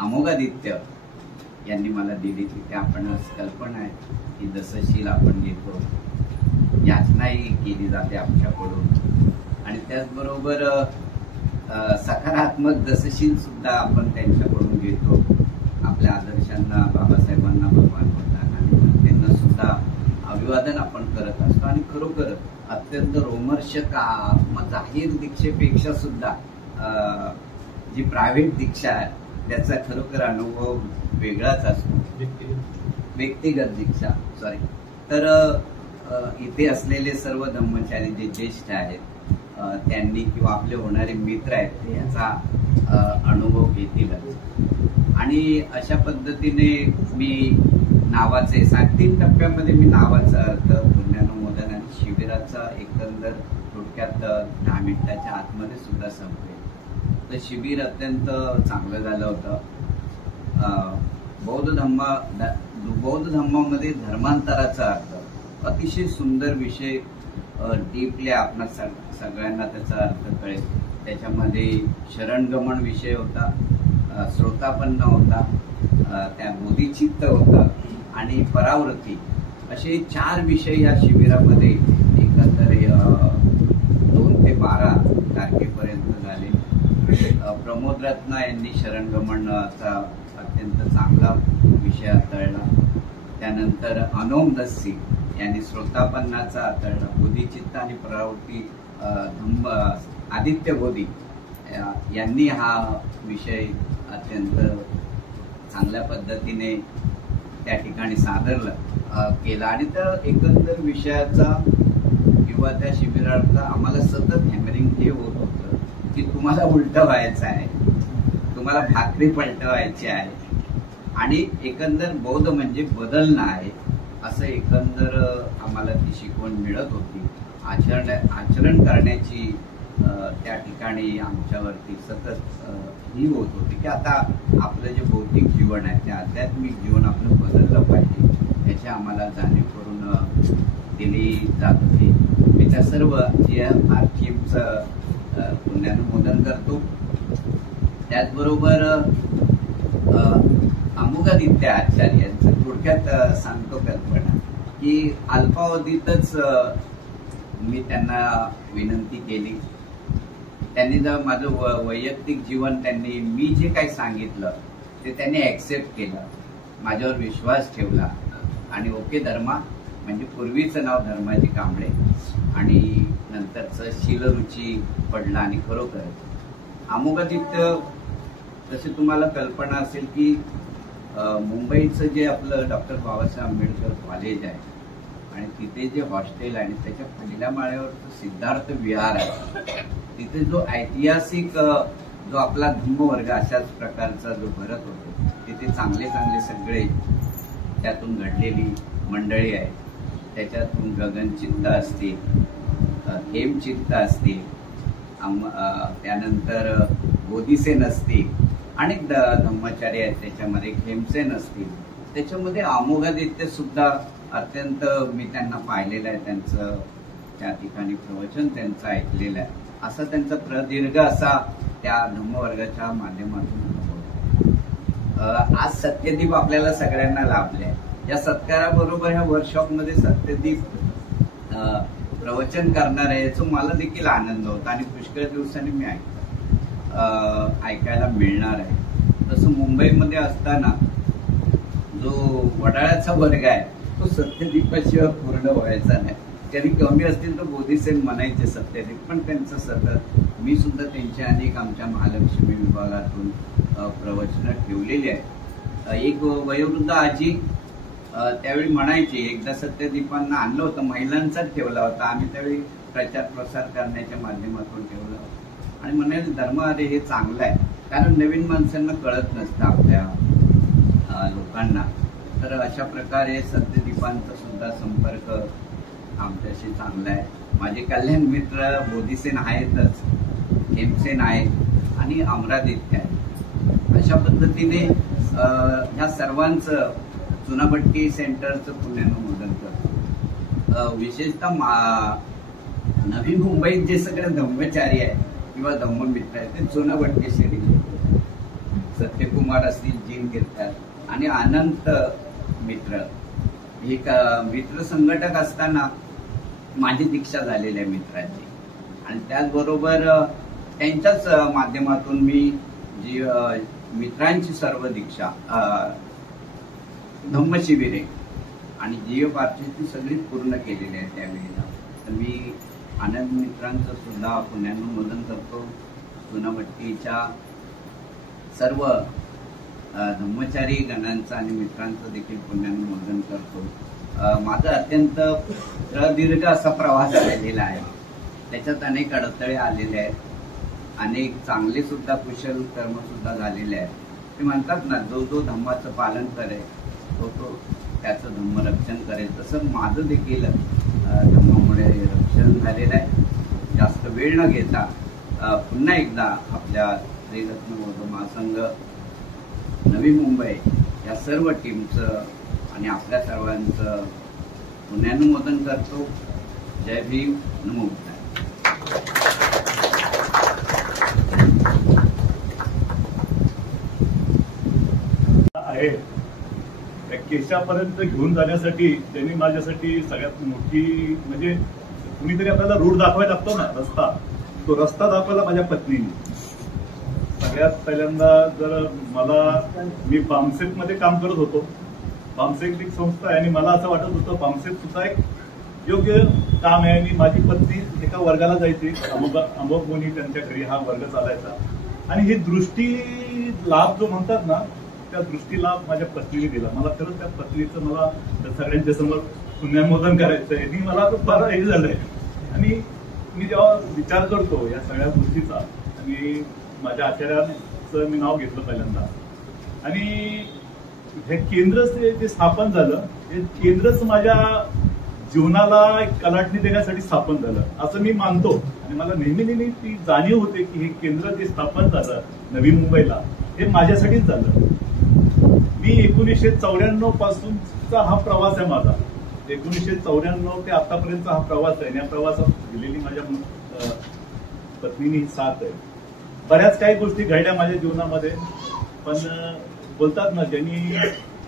अमोघादित्य यांनी मला दिली की ते आपणास कल्पना आहे की जसं शील आपण घेतो याचनाही केली जाते आमच्याकडून. आणि त्याचबरोबर सकारात्मक दशशील सुद्धा आपण त्यांच्याकडून घेतो. आपल्या आदर्शांना, बाबासाहेबांना, भगवान बुद्धांना आणि त्यांना सुद्धा अभिवादन आपण करत असतो. आणि खरोखर अत्यंत रोमर्षक जाहीर दीक्षेपेक्षा सुद्धा जी प्रायव्हेट दीक्षा आहे त्याचा खरोखर अनुभव वेगळाच असतो. व्यक्तिगत दीक्षा तर इथे असलेले सर्व धम्मचारी जे ज्येष्ठ आहेत त्यांनी किंवा आपले होणारे मित्र आहेत ते याचा अनुभव घेतीलच. आणि अशा पद्धतीने मी नावाचे 3 टप्प्यामध्ये मी नावाचा अर्थ, पुण्यानुमोदन आणि शिबिराचा एकंदर थोडक्यात 10 मिनिटाच्या आतमध्ये सुद्धा संपले. तर शिबिर अत्यंत चांगलं झालं होतं. बौद्ध धम्मामध्ये धर्मांतराचा अर्थ अतिशय सुंदर विषय, डीपली आपणा सगळ्यांना त्याचा अर्थ कळेल. त्याच्यामध्ये शरणगमन विषय होता, श्रोतापन्न होता, त्या बोधिचित्त होता आणि परावृत्ती असे 4 विषय या शिबिरामध्ये एकंदर 2 ते 12 तारखेपर्यंत झाले. प्रमोद रत्ना यांनी शरणगमनाचा अत्यंत चांगला विषय हाताळला. त्यानंतर अनोम दस्सी यांनी श्रोतापन्नाचा हाताळला. बोधिचित्त आणि परावृत्ती धम्म आदित्य बोधी यांनी हा विषय अत्यंत चांगल्या पद्धतीने त्या ठिकाणी सादर केला. आणि त्या एकंदर विषयाचा किंवा त्या शिबिराचा आम्हाला सतत हॅमरिंग हे होत होतं की तुम्हाला उलटं व्हायचं आहे, तुम्हाला भाकरी पलटवायची आहे आणि एकंदर बौद्ध म्हणजे बदलणं आहे असं एकंदर आम्हाला ती शिकवण मिळत होती. आचरण करण्याची त्या ठिकाणी आमच्यावरती सतत ही होत होती की आता आपलं जे भौतिक जीवन आहे ते आध्यात्मिक जीवन आपलं बदललं पाहिजे याची आम्हाला जाणीव करून दिली जात होती. मी त्या सर्व थीमचं पुण्यानुमोदन करतो. त्याचबरोबर अमुगादित्य आचार्य यांचं थोडक्यात सांगतो कल्पना की अल्पावधीतच मी त्यांना विनंती केली. त्यांनी जर माझं वैयक्तिक जीवन त्यांनी मी जे काही सांगितलं ते त्यांनी ऍक्सेप्ट केलं, माझ्यावर विश्वास ठेवला आणि ओके धर्मा म्हणजे पूर्वीचं नाव धर्माजी कांबळे आणि नंतरचं शीलरुची पडलं. आणि खरोखर अमुगादित्य जसे तुम्हाला कल्पना असेल की मुंबईचं जे आपलं डॉक्टर बाबासाहेब आंबेडकर कॉलेज आहे आणि तिथे जे हॉस्टेल आहे आणि त्याच्या पहिल्या माळ्यावर सिद्धार्थ विहार आहे, तिथे जो ऐतिहासिक जो आपला धम्मवर्ग अशाच प्रकारचा जो भरत होतो तिथे चांगले चांगले सगळे त्यातून घडलेली मंडळी आहे. त्याच्यातून गगनचित्त असतील, हेमचित्त असतील, त्यानंतर बोधिसेन असतील, अनेक धम्मचारी आहेत त्याच्यामध्ये, खेमसेन असतील, त्याच्यामध्ये अमोघादित्य सुद्धा अत्यंत मी त्यांना पाहिलेलं आहे, त्यांचं त्या ठिकाणी प्रवचन त्यांचं ऐकलेलं आहे. असा त्यांचा प्रदीर्घ असा त्या धम्मवर्गाच्या माध्यमातून आज सत्यदीप आपल्याला सगळ्यांना लाभले. या सत्काराबरोबर ह्या वर्कशॉपमध्ये सत्यदीप प्रवचन करणार आहे याचा मला देखील आनंद होता आणि पुष्कळ दिवसांनी मी ऐकायला मिळणार आहे. तसं मुंबईमध्ये असताना जो वडाळ्याचा वर्ग आहे तो सत्यदीपाशिवाय पूर्ण व्हायचा नाही. कधी कमी असतील तर बोधिसेन म्हणायचे सत्यदीप, पण त्यांचं सतत मी सुद्धा त्यांच्या अनेक आमच्या महालक्ष्मी विभागातून प्रवचनं ठेवलेली आहेत. एक वयोवृद्ध आजी त्यावेळी म्हणायची, एकदा सत्यदीपांना आणलं होतं, महिलांचाच ठेवला होता, आम्ही त्यावेळी प्रचार प्रसार करण्याच्या माध्यमातून ठेवलं होतं आणि म्हणायचं धर्म अरे हे चांगलं आहे, कारण नवीन माणसांना कळत नसतं आपल्या लोकांना. तर अशा प्रकारे सत्यदीपांचा सुद्धा संपर्क आमच्याशी चांगला आहे. माझे कल्याण मित्र बोधिसेन आहेतच, हेमसेन आहेत आणि अमरादित्य आहे. अशा पद्धतीने ह्या सर्वांचं चुनाभट्टी सेंटरचं पुण्यानुमोदन करतो. विशेषतः नवी मुंबईत जे सगळे धम्मचारी आहेत किंवा धम्ममित्र आहेत ते चुनाभट्टी शैली, सत्यकुमार असतील, जीन कीर्तन आणि अनंत मित्र, एक मित्र संघटक असताना माझी दीक्षा झालेली आहे मित्रांची. आणि त्याचबरोबर त्यांच्याच माध्यमातून मी जी मित्रांची सर्व दीक्षा धम्मशिबिरे आणि जीएफआरची ती सगळीच पूर्ण केलेली आहे त्यावेळेला. तर मी आनंद मित्रांचं सुद्धा पुण्यानुमोदन करतो. चुनाभट्टीच्या सर्व धम्मचारी गणांचं आणि मित्रांचं देखील पुण्यानुमोदन करतो. माझा अत्यंत प्रदीर्घ असा प्रवास झालेला आहे. त्याच्यात अनेक अडथळे आलेले आहेत, अनेक चांगले सुद्धा कुशल कर्म सुद्धा झालेले आहेत. ते म्हणतात ना, जो जो धम्माचं पालन करेल तो त्याचं धम्मरक्षण करेल. तसं माझं देखील धम्मामुळे रक्षण झालेलं आहे. जास्त वेळ न घेता पुन्हा एकदा आपल्या श्रीरत्न बौद्ध महासंघ नवी मुंबई या सर्व टीमचं आणि आपल्या सर्वांचं पुण्यानुमोदन करतो. जय भीम, नमो बुद्धाय. आहे त्या केशापर्यंत घेऊन जाण्यासाठी त्यांनी माझ्यासाठी सगळ्यात मोठी म्हणजे कुणीतरी आपल्याला रूट दाखवायला लागतो ना, रस्ता. तो रस्ता दाखवला माझ्या पत्नीने. सगळ्यात पहिल्यांदा जर मी बामसेटमध्ये काम करत होतो. बामसेट एक संस्था आहे आणि मला असं वाटत होतं बामसेट सुद्धा एक योग्य काम आहे. आणि माझी पत्नी एका वर्गाला जायची, अंबोगमोनी त्यांच्या घरी हा वर्ग चालायचा. आणि ही दृष्टी लाभ जो म्हणतात ना, त्या दृष्टीला माझ्या पत्नीने दिला. मला खरंच त्या पत्नीचं मला सगळ्यांच्या समोर पुण्यानुमोदन करायचं आहे. आणि मला फार हे झालंय. आणि मी जेव्हा विचार करतो या सगळ्या गोष्टीचा, आणि माझ्या आचार्यांचं मी नाव घेतलं पहिल्यांदा, आणि हे केंद्र जे स्थापन झालं, हे केंद्रच माझ्या जीवनाला एक कलाटणी देण्यासाठी स्थापन झालं असं मी मानतो. आणि मला नेहमी नेहमी ती जाणीव होते की हे केंद्र जे स्थापन झालं नवी मुंबईला, हे माझ्यासाठीच झालं. मी 1994 पासूनचा हा प्रवास आहे माझा. 1994 ते आतापर्यंतचा हा प्रवास आहे. या प्रवासात दिलेली माझ्या पत्नीने साथ आहे. बऱ्याच काही गोष्टी घडल्या माझ्या जीवनामध्ये, पण बोलतात ना, त्यांनी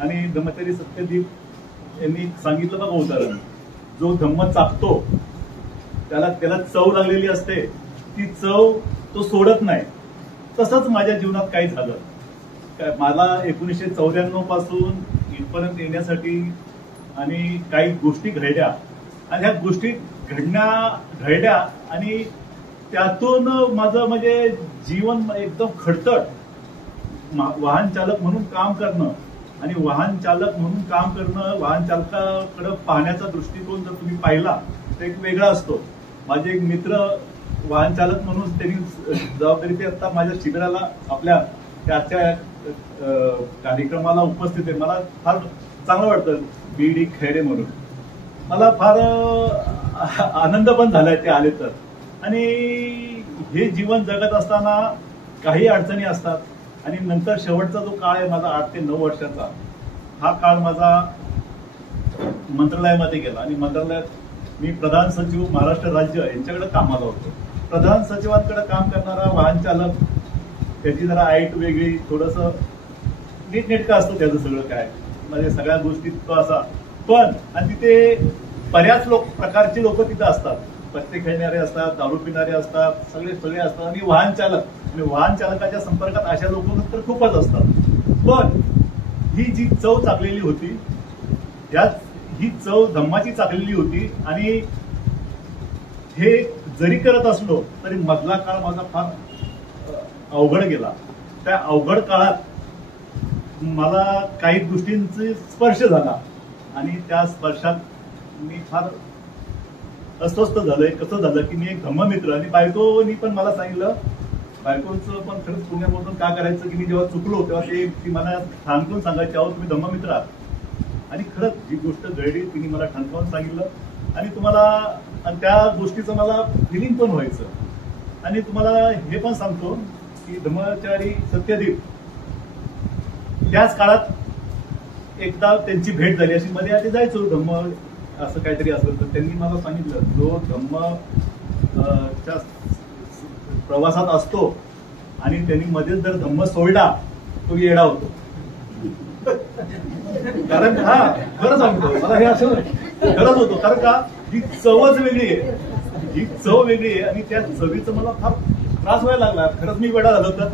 आणि धम्मचारी सत्यदीप यांनी सांगितलं बघा उदाहरण, जो धम्म चाकतो त्याला चव लागलेली असते, ती चव तो सोडत नाही. तसंच माझ्या जीवनात काही झालं. मला 1994 पासून इथपर्यंत येण्यासाठी आणि काही गोष्टी घडल्या, आणि ह्या गोष्टी घडल्या आणि त्यातून माझं म्हणजे जीवन एकदम खडतट. वाहन चालक म्हणून काम करणं, आणि वाहन चालक म्हणून काम करणं, वाहन चालकाकडे पाहण्याचा दृष्टिकोन जर तुम्ही पाहिला तर एक वेगळा असतो. माझे एक मित्र वाहन चालक म्हणून त्यांनी जबाबदारी, ते आता माझ्या शिबिराला आपल्या त्याच्या कार्यक्रमाला उपस्थित आहे. मला फार चांगलं वाटतं. BD खैरे म्हणून मला फार आनंद पण झालाय ते आले तर. आणि हे जीवन जगत असताना काही अडचणी असतात, आणि नंतर शेवटचा जो काळ आहे माझा 8 ते 9 वर्षाचा, हा काळ माझा मंत्रालयामध्ये गेला. आणि मंत्रालयात मी प्रधान सचिव महाराष्ट्र राज्य यांच्याकडे कामाला होतो. प्रधान सचिवांकडे काम करणारा वाहन चालक, त्याची जरा हाईट वेगळी, थोडंसं नीटनेटकं असतं त्याचं सगळं काय, म्हणजे सगळ्या गोष्टी तो असा. पण आणि तिथे बऱ्याच प्रकारचे लोक तिथे असतात. पत्ते खेळणारे असतात, दारू पिणारे असतात, सगळे असतात. आणि वाहन चालकाच्या संपर्कात अशा लोक तर खूपच असतात. पण ही जी चव चाकलेली होती, ही चव धम्माची चाकलेली होती. आणि हे जरी करत असलो तरी मधला काळ माझा फार अवघड गेला. त्या अवघड काळात मला काही गोष्टींचा स्पर्श झाला, आणि त्या स्पर्शात मी फार अस्वस्थ झालोय. कसं झालं की मी एक धम्ममित्र, आणि बायकोनी पण मला सांगितलं, बायकोचं पण खरंच पुण्यामधून का करायचं, की मी जेव्हा चुकलो तेव्हा ती मला ठाणकून सांगायची, अहो तुम्ही धम्ममित्र आहात. आणि खरंच ही गोष्ट घडली, तिने मला ठाणकावून सांगितलं. आणि त्या गोष्टीचं मला फिलिंग पण व्हायचं. आणि तुम्हाला हे पण सांगतो की धम्मचारी सत्यदीप त्याच काळात एकदा त्यांची भेट झाली. अशी मध्ये आधी जायचो धम्म असं काहीतरी असलं तर त्यांनी मला सांगितलं, जो धम्मच्या प्रवासात असतो आणि त्यांनी मध्येच जर धम्म सोडला तो येडा होतो. कारण खरं सांगतो मला हे असं खरंच होतो. कारण का ही चवच वेगळी आहे, ही चव वेगळी आहे. आणि त्या चवीचं मला फार त्रास व्हायला लागला. खरंच मी वेडा झालो तर.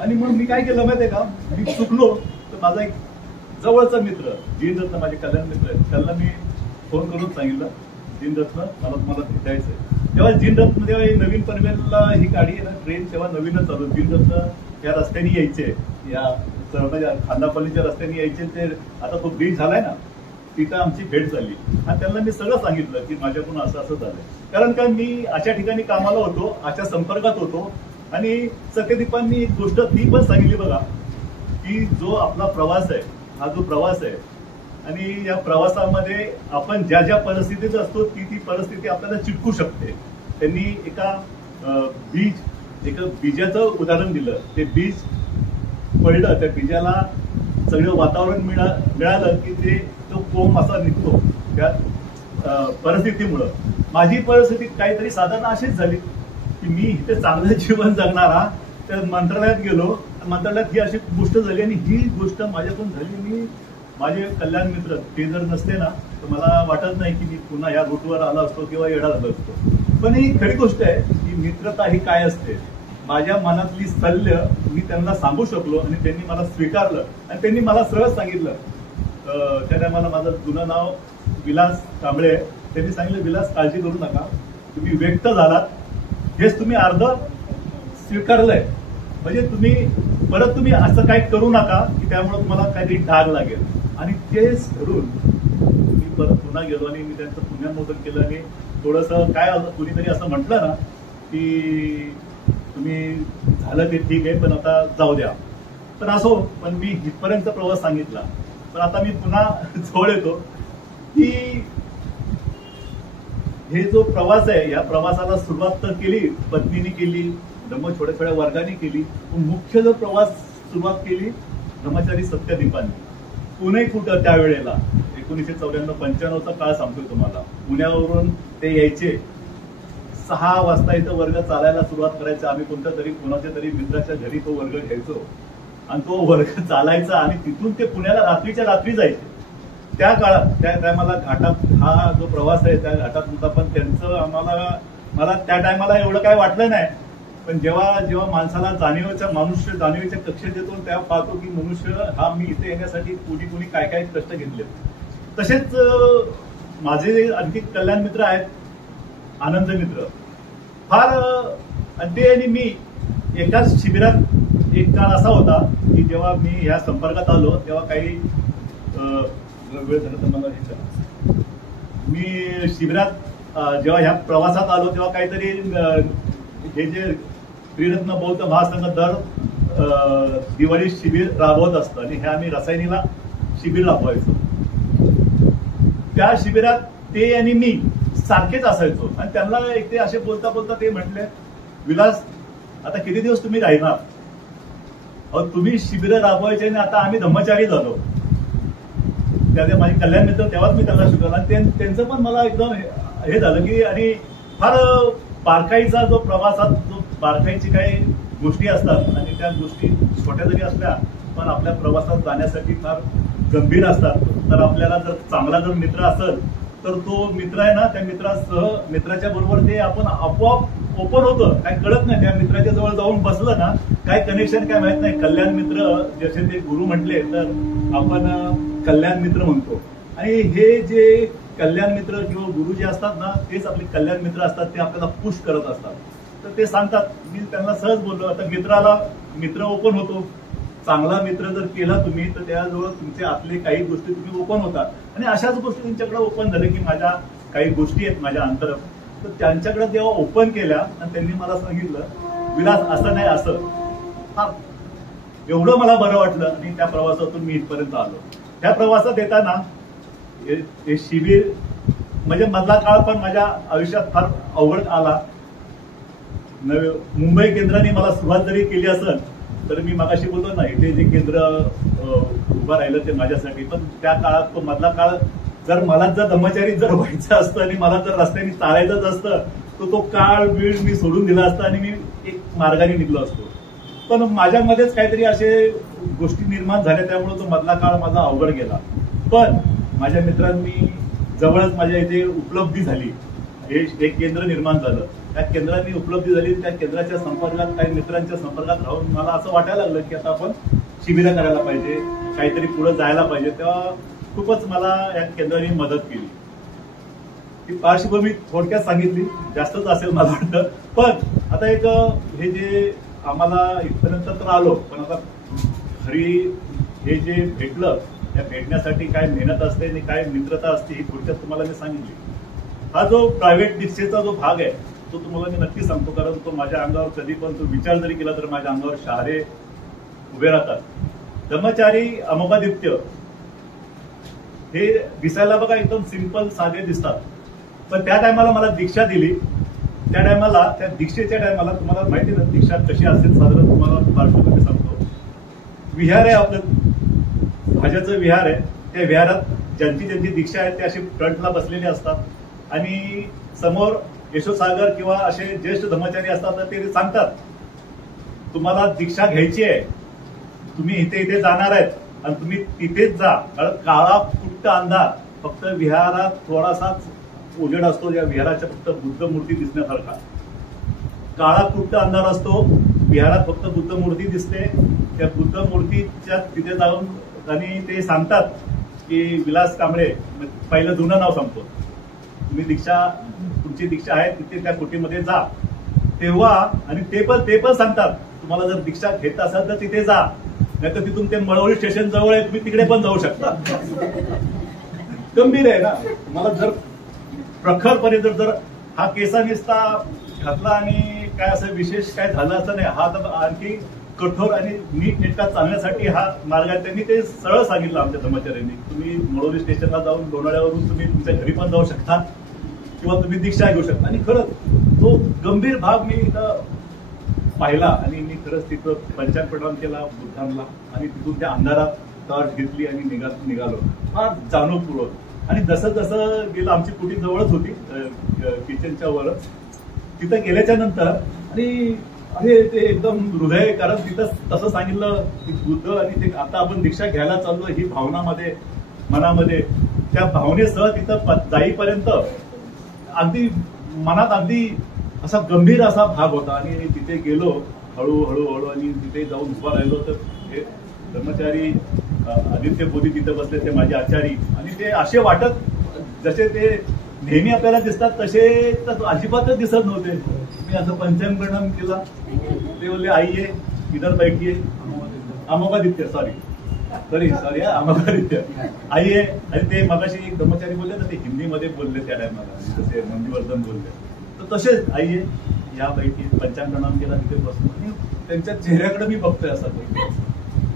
आणि मग मी काय केलं माहितीये का, मी चुकलो तर माझा एक जवळचा मित्र जिनरत्न, माझे कल्याण मित्र आहेत, त्यांना मी फोन करून सांगितलं जिनरत्न मला तुम्हाला भेटायचंय. तेव्हा जिनरत्न तेव्हा नवीन पनवेलला ही गाडी आहे ना, ट्रेन तेव्हा नवीनच चालू. जिनरत्न या रस्त्याने यायचे, या खांदापल्लीच्या रस्त्याने यायचे. ते आता तो ब्रिज झालाय ना, तिथं आमची भेट झाली आणि त्यांना मी सगळं सांगितलं की माझ्याकडून असं असं झालंय. कारण का मी अशा ठिकाणी कामाला होतो, अशा संपर्कात होतो. आणि सत्यदीपांनी एक गोष्ट ती पण सांगितली बघा, की जो आपला प्रवास आहे, हा जो प्रवास आहे, आणि या प्रवासामध्ये आपण ज्या ज्या परिस्थितीत असतो ती परिस्थिती आपल्याला चिटकू शकते. त्यांनी एका बीजाचं उदाहरण दिलं. ते बीज पडलं, त्या बीजाला सगळं वातावरण मिळालं की ते तो कोंब असा निघतो त्या परिस्थितीमुळं. माझी परिस्थिती काहीतरी साधारण अशीच झाली की मी इथे चांगलं जीवन जगणारा त्या मंत्रालयात गेलो. मंत्रालयात ही अशी गोष्ट झाली आणि ही गोष्ट माझ्याकडून झाली. मी माझे कल्याण मित्र ते जर नसते ना तर मला वाटत नाही की मी पुन्हा या रूटवर आलो असतो किंवा येडा झालो असतो. पण ही खरी गोष्ट आहे की मित्रता ही काय असते. माझ्या मनातली स्थल्य मी त्यांना सांगू शकलो आणि त्यांनी मला स्वीकारलं आणि त्यांनी मला सरळ सांगितलं. त्या टायमाला माझं जुनं नाव विलास कांबळे. त्यांनी सांगितलं, विलास काळजी करू नका, तुम्ही व्यक्त झालात, हेच तुम्ही अर्ध स्वीकारलंय. म्हणजे तुम्ही असं काही करू नका की त्यामुळे तुम्हाला काहीतरी डाग लागेल. आणि तेच धरून मी परत पुन्हा गेलो आणि मी त्यांचं पुण्यामोदन केलं. आणि थोडंसं काय कुणीतरी असं म्हटलं ना की तुम्ही झालं ते ठीक आहे पण आता जाऊ द्या. पण असो, पण मी इथपर्यंतचा प्रवास सांगितला. पण आता मी पुन्हा जवळ येतो की हे जो प्रवास आहे, या प्रवासाला सुरुवात तर केली पत्नीने केली, धम्म छोट्या छोट्या वर्गाने केली. पण मुख्य जो प्रवास सुरुवात केली ब्रह्मचारी सत्यदीपांनी. पुणे कुठं त्यावेळेला 1994-95चा काळ सांगतोय तुम्हाला. पुण्यावरून ते यायचे 6 वाजता इथं वर्ग चालायला सुरुवात करायचा. आम्ही कोणाच्या तरी मित्राच्या घरी तो वर्ग घ्यायचो आणि तो वर्ग चालायचा आणि तिथून ते पुण्याला रात्रीच्या रात्री जायचे. त्या काळात त्या टायमाला घाटात हा जो प्रवास आहे त्या घाटात होता. पण त्यांचं मला त्या टायमाला एवढं काय वाटलं नाही. पण जेव्हा माणसाला मनुष्य जाणीवेच्या कक्षेत येतो तेव्हा पाहतो की मनुष्य हा मी इथे येण्यासाठी कोणी काय काय कष्ट घेतले. तसेच माझे आणखी कल्याण मित्र आहेत, आनंद मित्र फार. आणि ते आणि मी एकाच शिबिरात एक काळ असा होता की जेव्हा मी या संपर्कात आलो तेव्हा काही वेळ झाला तर मला हे मी शिबिरात जेव्हा ह्या प्रवासात आलो तेव्हा काहीतरी हे जे त्रिरत्न बौद्ध महासंघ दर दिवाळी शिबिर राबवत असतं आणि हे आम्ही रसायनीला शिबिर राबवायचो. त्या शिबिरात ते आणि मी सारखेच असायचो. आणि त्यांना एक ते असे बोलता बोलता ते म्हटले, विलास आता किती दिवस तुम्ही राहणार, तुम्ही शिबिरं राबवायचे आणि आता आम्ही ब्रह्मचारी झालो. त्याचे माझे कल्याण मित्र तेव्हाच मी त्यांना शिकवलं. आणि त्यांचं पण मला एकदम हे झालं की आणि फार बारकाईचा जो प्रवासात जो बारकाईची काही गोष्टी असतात आणि त्या गोष्टी छोट्या जरी असल्या पण आपल्या प्रवासात जाण्यासाठी फार गंभीर असतात. तर आपल्याला जर चांगला जर मित्र असेल तर तो मित्र आहे ना, त्या मित्राच्या बरोबर ते आपण आपोआप ओपन होतं. काय कळत नाही, त्या मित्राच्या जवळ जाऊन बसलं ना काय कनेक्शन काय माहित नाही. कल्याण मित्र जसे ते गुरु म्हटले तर आपण कल्याण मित्र म्हणतो. आणि हे जे कल्याण मित्र किंवा गुरु जे असतात ना तेच आपले कल्याण मित्र असतात. ते आपल्याला पुश करत असतात. तर ते सांगतात, मी त्यांना सहज बोललो, आता मित्र ओपन होतो. चांगला मित्र जर केला तुम्ही तर त्याजवळ तुमच्या आतले काही गोष्टी तुम्ही ओपन होतात. आणि अशाच गोष्टी तुमच्याकडे ओपन झाल्या की माझ्या काही गोष्टी आहेत माझ्या अंतर, तर त्यांच्याकडे जेव्हा ओपन केल्या आणि त्यांनी मला सांगितलं, विलास असं नाही असं, एवढं मला बरं वाटलं. आणि त्या प्रवासातून मी इथपर्यंत आलो. त्या प्रवासात येताना हे शिबिर म्हणजे मधला काळ पण माझ्या आयुष्यात फार अवघड आला. मुंबई केंद्राने मला सुरुवात जरी केली असेल तर मी मगाशी बोलतो ना इथे जे केंद्र उभं राहिलं ते माझ्यासाठी. पण त्या काळात तो मधला काळ जर मला जर ब्रह्मचारी जर व्हायचं असतं आणि मला जर रस्त्याने चालायचंच असतं तर तो काळ वेळ मी सोडून दिला असता आणि मी एक मार्गाने निघलो असतो. पण माझ्यामध्येच काहीतरी असे गोष्टी निर्माण झाल्या त्यामुळे तो मधला काळ माझा अवघड गेला. पण माझ्या मित्रांनी जवळच माझ्या इथे उपलब्धी झाली, हे एक केंद्र निर्माण झालं. त्या केंद्रांनी उपलब्धी झाली. त्या केंद्राच्या संपर्कात काही मित्रांच्या संपर्कात राहून मला असं वाटायला लागलं की आता आपण शिबिरं करायला पाहिजे, काहीतरी पुढे जायला पाहिजे. तेव्हा खूपच मला या केंद्राने मदत केली. ती पार्श्वभूमी थोडक्यात सांगितली, जास्तच असेल मला वाटतं. पण आता एक हे जे आम्हाला इथपर्यंत तर आलो, पण आता खरी हे जे भेटलं त्या भेटण्यासाठी काय मेहनत असते आणि काय मित्रता असते ही थोडक्यात तुम्हाला मी सांगितली. हा जो प्रायव्हेट दीक्षेचा जो भाग आहे तो तुम्हाला मी नक्की सांगतो, कारण तो माझ्या अंगावर कधी पण तो विचार जरी केला तर माझ्या अंगावर शहारे उभे राहतात. ब्रह्मचारी अमोघादित्य हे दिसायला बघा एकदम सिंपल साधे दिसतात, पण त्या टायमाला मला दीक्षा दिली. त्या टायमाला त्या दीक्षेच्या टायमाला तुम्हाला माहिती ना दीक्षा कशी असेल साधारण तुम्हाला पार्श्वभूमी सांगतो. विहार आहे आपलं, भाज्याचं विहार आहे. त्या विहारात ज्यांची ज्यांची दीक्षा आहे ते असे फ्रंटला बसलेले असतात आणि समोर यशोसागर किंवा असे ज्येष्ठ धर्मचारी असतात तर ते सांगतात तुम्हाला दीक्षा घ्यायची आहे, तुम्ही इथे इथे जाणार आहेत आणि तुम्ही तिथेच जा. कारण काळा कुट्ट अंधार, फक्त विहारात थोडासाच उजेड असतो या विहाराच्या फक्त बुद्ध मूर्ती दिसण्यासारखा. काळा कुट्ट अंधार असतो, विहारात फक्त बुद्ध मूर्ती दिसते. त्या बुद्ध मूर्तीच्या तिथे जाऊन आणि ते सांगतात की विलास कांबळे, पहिलं जुनं नाव सांगतो, तुम्ही दीक्षा तुमची दीक्षा आहे तिथे त्या कुटीमध्ये जा. तेव्हा आणि ते पण सांगतात तुम्हाला जर दीक्षा घेत असाल तर तिथे जा, नाही तर तिथून ते मळवली स्टेशन जवळ आहे, तुम्ही तिकडे पण जाऊ शकता. गंभीर आहे ना. तुम्हाला जर प्रखरपणे जर हा केसा निस्ता घातला आणि काय असं विशेष काय झालं असं नाही, हा तर आणखी कठोर आणि नीट नेटका चालण्यासाठी हा मार्ग आहे. त्यांनी ते सरळ सांगितलं आमच्या कर्मचाऱ्यांनी, तुम्ही मळवली स्टेशनला जाऊन लोणावळ्यावरून तुम्ही तुमच्या घरी पण जाऊ शकता किंवा तुम्ही दीक्षा घेऊ शकता. आणि खरंच तो गंभीर भाग मी इथं पाहिला आणि मी खरंच तिथं पंचांग प्रणाम केला बुद्धांना आणि तिथून त्या अंधारात टॉर्च घेतली आणि निघालो फार जाणीवपूर्वक. आणि जसं जसं गेलं, आमची कुटी जवळच होती किचनच्या वरच, तिथं गेल्याच्या नंतर आणि अरे ते एकदम हृदय, कारण तिथं तसं सांगितलं की बुद्ध आणि ते आता आपण दीक्षा घ्यायला चाललो ही भावनामध्ये मनामध्ये, त्या भावनेसह तिथं जाईपर्यंत अगदी मनात अगदी असा गंभीर असा भाग होता. आणि तिथे गेलो हळूहळू आणि तिथे जाऊन उभा राहिलो तर हे कर्मचारी आदित्य बोधी तिथे बसले, ते माझे आचारी, आणि ते असे वाटत जसे ते नेहमी आपल्याला दिसतात तसे तर अजिबातच दिसत नव्हते. मी असं पंचांग प्रणाम केला, ते बोलले आईये इधर बैठिये, अमोघादित्य सॉरी अमोघादित्य आईये. आणि ते मगाशी एक कर्मचारी बोलले ना, ते हिंदीमध्ये बोलले त्या टायमाला, जसे नंदीवर्धन बोलले, तर तसेच आईये या बैठी पंचांग प्रणाम केला, तिथे बसलो आणि त्यांच्या चेहऱ्याकडे मी बघतोय असं.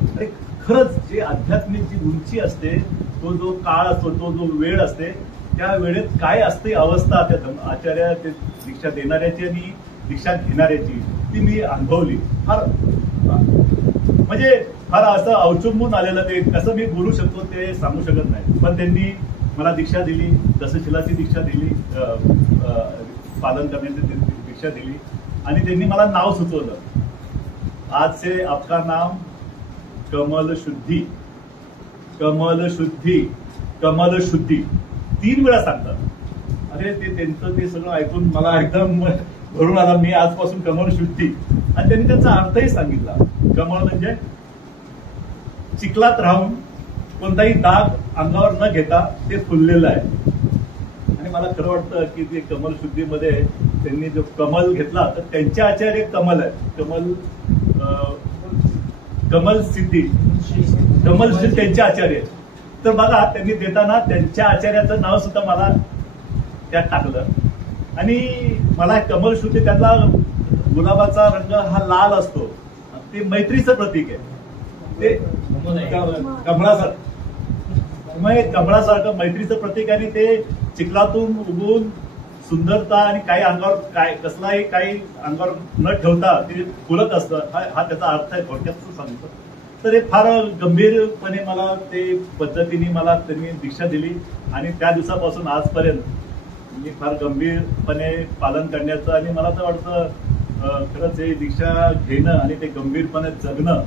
आणि खरंच जे आध्यात्मिक जी उंची असते, तो जो काळ असतो, तो जो वेळ असते, त्या वेळेत काय असते अवस्था त्या आचार्य ते दीक्षा देणाऱ्याची आणि दीक्षा घेणाऱ्याची, ती मी अनुभवली. फार म्हणजे फार असं अवचंबून आलेलं, ते कसं मी बोलू शकतो ते सांगू शकत नाही. पण त्यांनी मला दीक्षा दिली, दशशिलाची दीक्षा दिली, पालन करण्याची दीक्षा दिली आणि त्यांनी मला नाव सुचवलं, आज से आपका नाम कमल शुद्धी, कमल शुद्धी, कमल शुद्धी 3 वेळा सांगतात. अरे ते त्यांचं ते सगळं ऐकून मला एकदम भरून आला. मी आजपासून कमल शुद्धी, आणि त्यांनी त्याचा अर्थही सांगितला. कमळ म्हणजे चिखलात राहून कोणताही डाग अंगावर न घेता ते फुललेलं आहे. आणि मला खरं वाटतं की ते कमल शुद्धीमध्ये त्यांनी जो कमल घेतला तर त्यांचे आचार्य कमल आहे, कमल सिद्धी, कमल सिद्धी त्यांचे आचार्य. तर बघा त्यांनी देताना त्यांच्या आचार्याचं नाव सुद्धा मला त्यात टाकलं. आणि मला कमल शुद्धी, त्यातला गुलाबाचा रंग हा लाल असतो, ते मैत्रीचं प्रतीक आहे. ते कमळासारखं मैत्रीचं प्रतीक, आणि ते चिखलातून उगवून सुंदरता आणि काही अंगावर काय कसलाही काही अंगावर न ठेवता ते फुलत असतं, हा त्याचा अर्थ आहे थोडक्यात सांगतो. तर हे फार गंभीरपणे मला ते पद्धतीने मला त्यांनी दीक्षा दिली आणि त्या दिवसापासून आजपर्यंत मी फार गंभीरपणे पालन करण्याचं, आणि मला तर वाटतं खरंच हे दीक्षा घेणं आणि ते गंभीरपणे जगणं.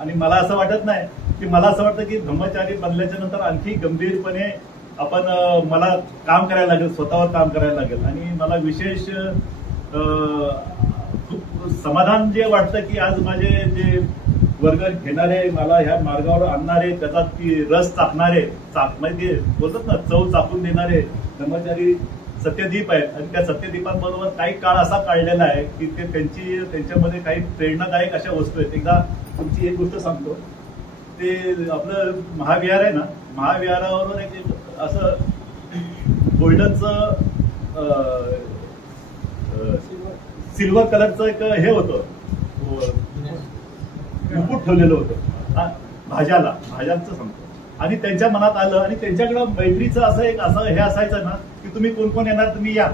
आणि मला असं वाटत नाही की, मला असं वाटतं की ब्रह्मचारी बनल्याच्या नंतर आणखी गंभीरपणे मला काम करायला लागेल, स्वतःवर काम करायला लागेल. आणि मला विशेष खूप समाधान जे वाटतं की आज माझे जे वर्ग घेणारे, मला ह्या मार्गावर आणणारे, त्याचा ती रस चाकणारे, म्हणजे बोलतात ना चव चाकून देणारे ब्रह्मचारी सत्यदीप आहेत. आणि त्या सत्यदीपांबरोबर काही काळ असा काढलेला आहे की ते त्यांच्यामध्ये काही प्रेरणादायक अशा वस्तू आहेत. एकदा तुमची एक गोष्ट सांगतो. ते आपलं महाविहार आहे ना, महाविहारावर एक असं गोल्डनचं सिल्वर कलरचं एक हे होतं, मुकुट ठेवलेलं होतं भाज्यांचं सांगतो. आणि त्यांच्या मनात आलं आणि त्यांच्याकडं मैत्रीचं असं हे असायचं ना की तुम्ही कोण कोण येणार, तुम्ही या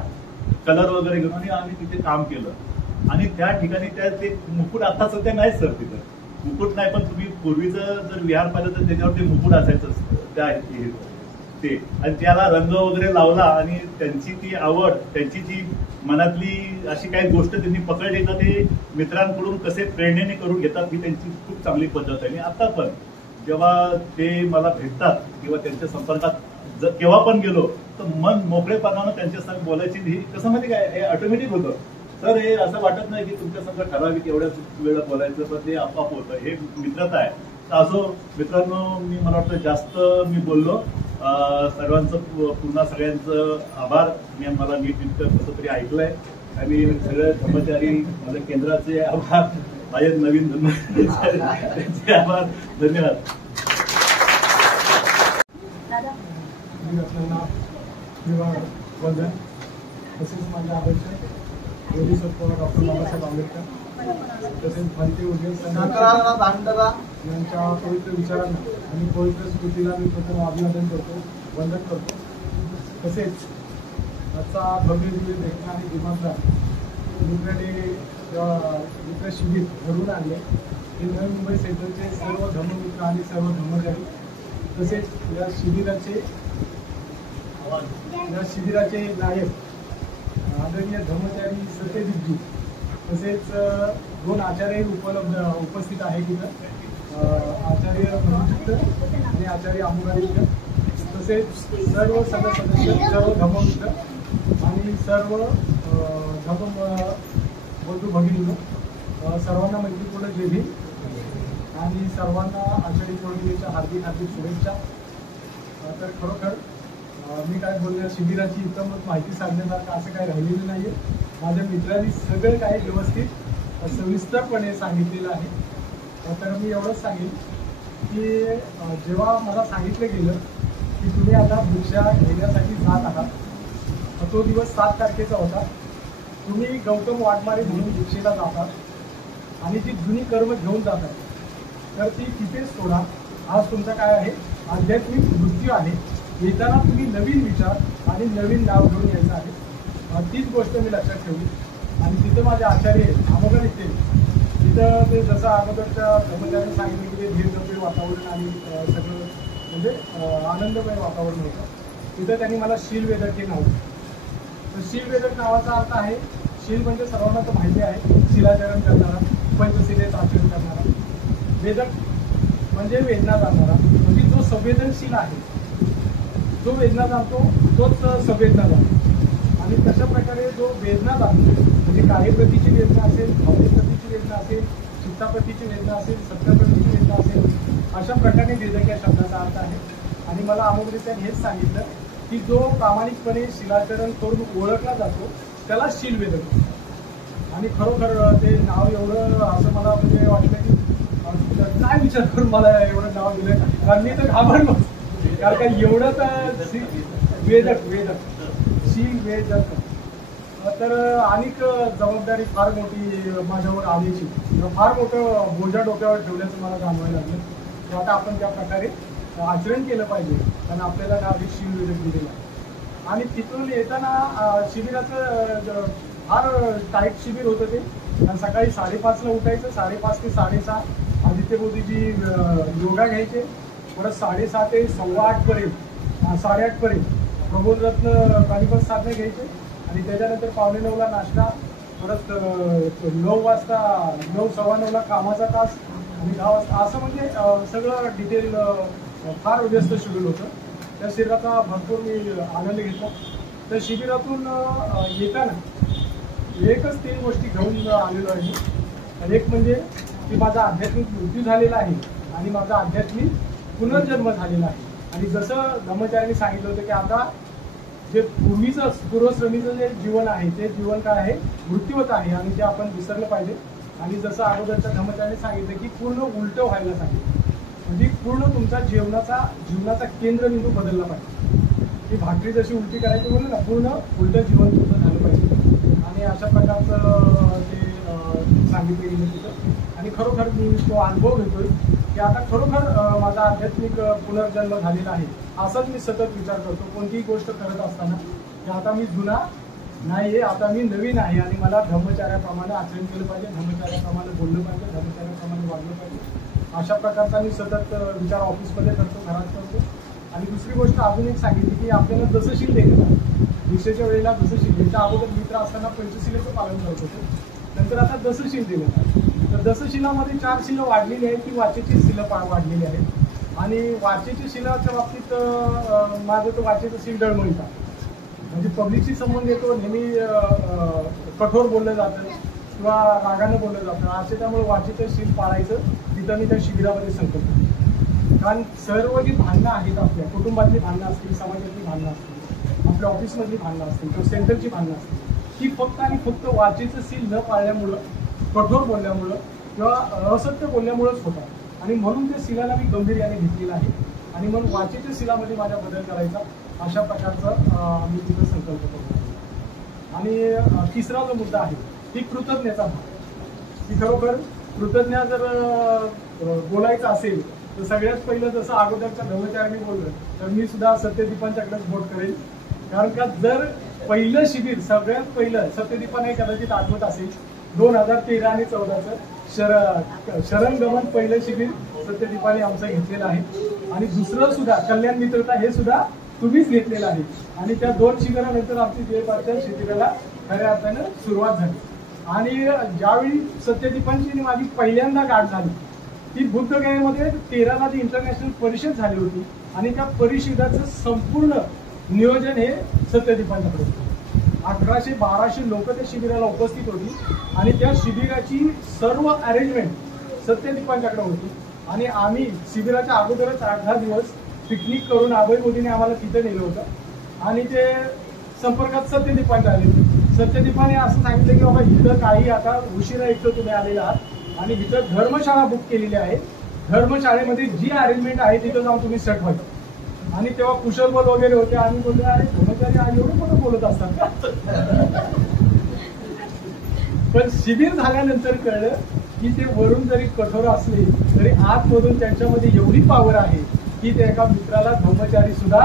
कलर वगैरे घेऊन. आणि आम्ही तिथे काम केलं आणि त्या ठिकाणी ते मुकुट आता सध्या नाहीच सर, तिथं मुकुट नाही, पण तुम्ही पूर्वीचं जर विहार पाहिलं तर त्याच्यावर ते मुकुट असायचं त्या ते. आणि त्याला रंग वगैरे लावला आणि त्यांची ती आवड, त्यांची जी मनातली अशी काही गोष्ट त्यांनी पकडली तर ते मित्रांकडून कसे प्रेरणेने करून घेतात ही त्यांची खूप चांगली पद्धत आहे. आणि आता पण जेव्हा ते मला भेटतात किंवा त्यांच्या संपर्कात केव्हा पण गेलो तर मन मोकळेपणानं त्यांच्या संग बोलायची ही कसं माहिती काय, हे ऑटोमॅटिक होतं सर. हे असं वाटत नाही की तुमच्या संग ठराविक एवढ्याच वेळा बोलायचं, पण ते आपोआप होतं. हे मित्रता आहे. तर असो मित्रांनो, मला वाटतं जास्त मी बोललो. सर्वांचं पुन्हा सगळ्यांचं आभार. मला नीट इतकं कसं तरी ऐकलंय. आणि सगळे ब्रह्मचारी माझ्या केंद्राचे आभार, माझे नवीन त्यांचे आभार. धन्यवाद. वंदन तसेच माझे आदर्श बोधिसत्व डॉक्टर बाबासाहेब आंबेडकर तसेच भारतीय उद्योग यांच्या पवित्र विचारांना आणि पवित्र स्मृतीला मी प्रथम अभिवादन करतो, वंदन करतो. तसेच आजचा भव्य दिव्य देखणा आणि दिमागदार मित्र शिबिर घडून आणले. हे नवी मुंबई सेंट्रलचे सर्व धर्ममित्र आणि सर्व धर्मचारी तसेच या शिबिराचे नायक आदरणीय धर्मचारी सत्यदीपजी, तसेच दोन आचार्य उपस्थित आहेत तिथं, आचार्य मनोचित्त आणि आचार्य अमुगादित्य, तसेच सर्व सदस्य, सर्व धर्ममित्र आणि सर्व बंधू भगिनी, सर्वांना मैत्रीपूर्ण जय भीम आणि सर्वांना आषाढी पौर्णिमेच्या हार्दिक हार्दिक शुभेच्छा. तर खरोखर मी काय बोलणार, शिबिराची उत्तम माहिती सांगण्यासारखं असं काही राहिलेलं नाहीये. माझ्या मित्रांनी सगळं काही व्यवस्थित सविस्तरपणे सांगितलेलं आहे. तर मी एवढंच सांगेन की जेव्हा मला सांगितलं गेलं की तुम्ही आता भिक्षा घेण्यासाठी जात आहात, तो दिवस 7 तारखेचा होता. तुम्ही गौतम वाघमारे म्हणून भिक्षेला जातात आणि जी जुनी कर्म घेऊन जातात तर ती तिथेच सोडा. आज तुमचा काय आहे, आध्यात्मिक मृत्यू आहे. येताना तुम्ही नवीन विचार आणि नवीन नाव घेऊन यायचं आहे. तीच गोष्ट मी लक्षात ठेवली. आणि तिथं माझे आचार्य अमोघ निघते, तिथं ते जसं अगोदरच्या कर्मचाऱ्यांनी सांगितलं की ते धीरगंभीर वातावरण आणि सगळं म्हणजे आनंदमय वातावरण होतं. तिथं त्यांनी मला शीलवेदक हे नाव. तर शीलवेदक नावाचा अर्थ आहे, शील म्हणजे सर्वांना तर माहिती आहे, शिलाचरण करणारा, पंचशिलेचं आचरण करणारा. वेदक म्हणजे वेदना जाणणारा, म्हणजे जो संवेदनशील आहे, जो वेदना जाणतो तोच संवेदना जाणतो. आणि तशा प्रकारे जो वेदना जाणतो, म्हणजे कार्यप्रतीची वेदना असेल, भावनेप्रतीची वेदना असेल, चित्ताप्रतीची वेदना असेल, सत्याप्रतीची वेदना असेल, अशा प्रकारे वेदक या शब्दाचा अर्थ आहे. आणि मला अमोघरित्या हेच सांगितलं की जो प्रामाणिकपणे शिलाचरण करून ओळखला जातो त्याला शीलवेदक. आणि खरोखर ते नाव एवढं असं मला म्हणजे वाटलं की काय विचार करून मला एवढं नाव दिलं, कारण मी तर घाबरलो. कारण का एवढं तर वेदक शील वेदक. तर अनेक जबाबदारी फार मोठी माझ्यावर आलीची, फार मोठं बोजा डोक्यावर ठेवल्याचं मला जाणवायला लागलं. तर आता आपण त्या प्रकारे आचरण केलं पाहिजे, कारण आपल्याला नाव हे शील वेदक दिलेलं आहे. आणि तिथून येताना शिबिराचं फार टाईट शिबिर होतं ते. कारण सकाळी 5:30ला उठायचं, 5:30 ते 6:30 आदित्य मोदीजी योगा घ्यायचे. परत 6:30 ते 8:15 पर्यंत 8:30 पर्यंत प्रबोधरत्न प्राणिपत साधने घ्यायचे. आणि त्याच्यानंतर 8:45ला नाश्ता, परत 9 वाजता 9, 9:15ला कामाचा तास आणि 10 वाजता, असं म्हणजे सगळं डिटेल फार व्यस्त शेड्यूल होतं. त्या शिबिराचा भरपूर मी आनंद घेतला. त्या शिबिरातून येताना एकच 3 गोष्टी घेऊन आलेलो आहे. आणि एक म्हणजे की माझा आध्यात्मिक मृत्यू झालेला आहे आणि माझा आध्यात्मिक पुनर्जन्म झालेला आहे. आणि जसं धम्मचार्यांनी सांगितलं होतं की आता जे पूर्वीचं पूर्वश्रमीचं जे जीवन आहे ते जीवन काय आहे, मृत्यूवत आहे आणि ते आपण विसरलं पाहिजे. आणि जसं अगोदरच्या धम्मचार्यांनी सांगितलं की पूर्ण उलटं व्हायला सांगितलं, म्हणजे पूर्ण तुमचा जीवनाचा केंद्रबिंदू बदलला पाहिजे. की भाकरी जशी उलटी करायची बोलू ना, पूर्ण उलटं जीवन तुमचं झालं पाहिजे. आणि अशा प्रकारचं ते सांगितलं गेलं तिथं. आणि खरोखर मी तो अनुभव घेतोय की आता खरोखर माझा आध्यात्मिक पुनर्जन्म झालेला आहे. असाच मी सतत विचार करतो कोणतीही गोष्ट करत असताना की आता मी जुना नाहीये, आता मी नवीन आहे आणि मला धम्मचार्याप्रमाणे आचरण केलं पाहिजे, धम्मचार्याप्रमाणे बोललं पाहिजे, धम्मचार्याप्रमाणे वागलं पाहिजे. अशा प्रकारचा मी सतत विचार ऑफिसमध्ये करतो, घरात करतो. आणि दुसरी गोष्ट अजून एक सांगितली की आपल्याला दसशील देण्यात आलं. दीक्षेच्या वेळेला दसशील, याच्या अगोदर मित्र असताना पंचशिलेचं पालन करत होते, नंतर आता दसशील देण्यात आलं. तर दसशिलामध्ये 4 शिलं वाढलेली आहेत, ती वाचेची शिलं वाढलेली आहेत. आणि वाचेच्या शिलाच्या बाबतीत माझं तर वाचेचं शील डळमळीत आहे. म्हणजे पब्लिकशी संबंध येतो, नेहमी कठोर बोललं जातं किंवा रागानं बोललं जातं असे. त्यामुळे वाचेचं शील पाळायचं तिथं मी त्या शिबिरामध्ये संकल्प केला. कारण सर्व जी भांडणं आहेत, आपल्या कुटुंबातली भांडणं असतील, समाजातली भांडणं असतील, आपल्या ऑफिसमधली भांडणं असतील किंवा सेंटरची भांडणं असतील, ही फक्त आणि फक्त वाचेचं शील न पाळल्यामुळं, कठोर बोलल्यामुळं किंवा असत्य बोलल्यामुळंच होतात. आणि म्हणून त्या शिलाला मी गंभीर्याने घेतलेलं आहे. आणि म्हणून वाचेच्या शिलामध्ये माझा बदल करायचा अशा प्रकारचा मी तिथं संकल्प करतो. आणि तिसरा जो मुद्दा आहे ती कृतज्ञता भाव. की खरोखर कृतज्ञ जर बोलायचं असेल तर सगळ्यात पहिलं जसं अगोदरच्या धम्मचार्यांनी बोललं तर मी सुद्धा सत्यदीपांच्याकडेच बोट करेल. कारण का जर पहिलं शिबिर सगळ्यात पहिलं सत्यदीपाने कदाचित आठवत असेल 2013 आणि 14चं शरणगमन पहिलं शिबिर सत्यदीपाने आमचं घेतलेलं आहे. आणि दुसरं सुद्धा कल्याण मित्रता हे सुद्धा तुम्हीच घेतलेलं आहे. आणि त्या 2 शिबिरानंतर आमची जयपाच्या शिबिराला खऱ्या अर्थानं सुरुवात झाली. आणि ज्यावेळी सत्यदीपांची माझी पहिल्यांदा गाठ झाली ती बुद्धगयेमध्ये 13ला जी इंटरनॅशनल परिषद झाली होती. आणि त्या परिषदेचं संपूर्ण नियोजन हे सत्यदीपांच्याकडे होतं. 1800-1200 लोक त्या शिबिराला उपस्थित होती. आणि त्या शिबिराची सर्व अरेंजमेंट सत्यदीपांच्याकडे होती. आणि आम्ही शिबिराच्या अगोदरच 8-10 दिवस पिकनिक करून अभय मोदीने आम्हाला तिथे नेलं होतं. आणि ते संपर्कात सत्यदीपांचे आले. सत्यदीपाने असं सांगितलं की बाबा इथं काही आता उशिरा एकटं तुम्ही आलेला आहात आणि इथं धर्मशाळा बुक केलेली आहे, धर्मशाळेमध्ये जी अरेंजमेंट आहे तिथं जाऊन तुम्ही सेट व्हायचं. आणि तेव्हा कुशलबल वगैरे होते. आम्ही बोललो अरे धर्मचारी आज एवढं मोठं बोलत असतात का. पण शिबिर झाल्यानंतर कळलं की ते वरून जरी कठोर असले तरी आतमधून त्यांच्यामध्ये एवढी पॉवर आहे की ते एका मित्राला धर्मचारी सुद्धा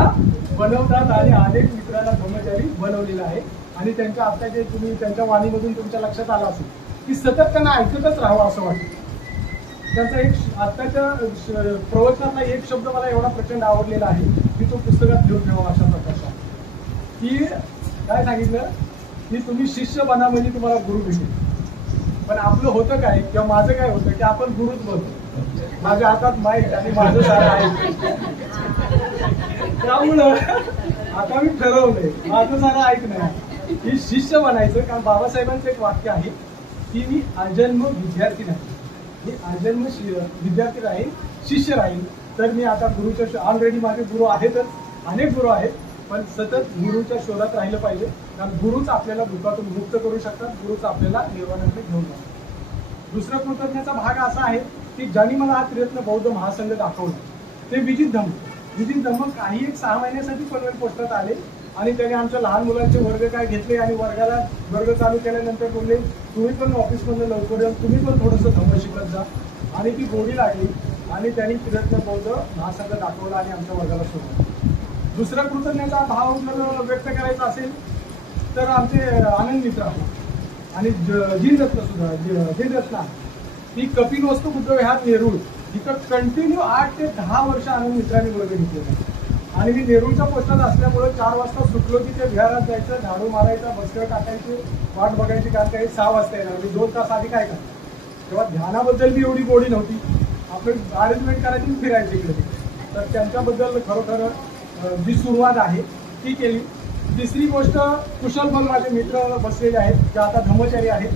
बनवतात. आणि अनेक मित्रांना धर्मचारी बनवलेला आहे. आणि त्यांच्या आता जे तुम्ही त्यांच्या वाणीमधून तुमच्या लक्षात आलं असेल की सतत त्यांना ऐकतच राहावं असं वाटतं. त्यांचा एक आत्ताच्या प्रवचनातला एक शब्द मला एवढा प्रचंड आवडलेला आहे की तो पुस्तकात घेऊन ठेवा अशा प्रकारचा. की काय सांगितलं की तुम्ही शिष्य बना म्हणजे तुम्हाला गुरु भेटेल. पण आपलं होतं काय किंवा माझं काय होतं की आपण गुरुच बोलतो. माझ्या हातात माईक आणि माझं सारं आहे. त्यामुळं आता मी ठरवलंय माझं सारं ऐकणं की शिष्य बनायचं. कारण बाबासाहेबांचं एक वाक्य आहे की मी अजन्म विद्यार्थी नाही, मी अजन्म विद्यार्थी राहील, शिष्य राहील. तर मी आता गुरुच्या ऑलरेडी माझे गुरु आहेतच, अनेक गुरु आहेत. पण सतत गुरुच्या शोधात राहिलं पाहिजे. कारण गुरुच आपल्याला दुःखातून मुक्त करू शकतात, गुरुच आपल्याला निर्वाणाकडे घेऊन जातात. दुसरा कृतज्ञतेचा भाग असा आहे की ज्यांनी मला हा त्रिरत्न बौद्ध महासंघ दाखवला ते विजित धम्म काही एक 6 महिन्यासाठी पनवेल पोस्टात आले. आणि त्याने आमच्या लहान मुलांचे वर्ग काय घेतले आणि वर्ग चालू केल्यानंतर बोलले तुम्ही पण ऑफिसमधलं लवकर येऊन तुम्ही पण थोडंसं धम्म शिकत जा. आणि ती गोडी लागली आणि त्यांनी त्रिरत्न बौद्ध महासंघ दाखवला आणि आमच्या वर्गाला सोडला. दुसरा कृतज्ञतेचा भाव जर व्यक्त करायचा असेल तर आमचे आनंद मित्र आहेत आणि जिनरत्न सुद्धा जिनरत्न ही कपिल वस्तू बुद्धविहार नेरूळ इथं कंटिन्यू 8 ते 10 वर्ष आनंद मित्रांनी वर्ग घेतलेला. आणि मी नेरूळच्या पोस्टात असल्यामुळे 4 वाजता सुटलो की ते विहारात जायचं, झाडू मारायचा, बसकर टाकायचे, वाट बघायची. कारण काही 6 वाजता येणार मी 2 तास आधी काय करतो. तेव्हा ध्यानाबद्दल बी एवढी गोडी नव्हती. आपण अरेंजमेंट करायची फिरायची इकडे. तर त्यांच्याबद्दल खरोखर जी सुरुवात आहे ती केली. तिसरी गोष्ट, कुशल पण माझे मित्र बसलेले आहेत जे आता धर्मचारी आहेत,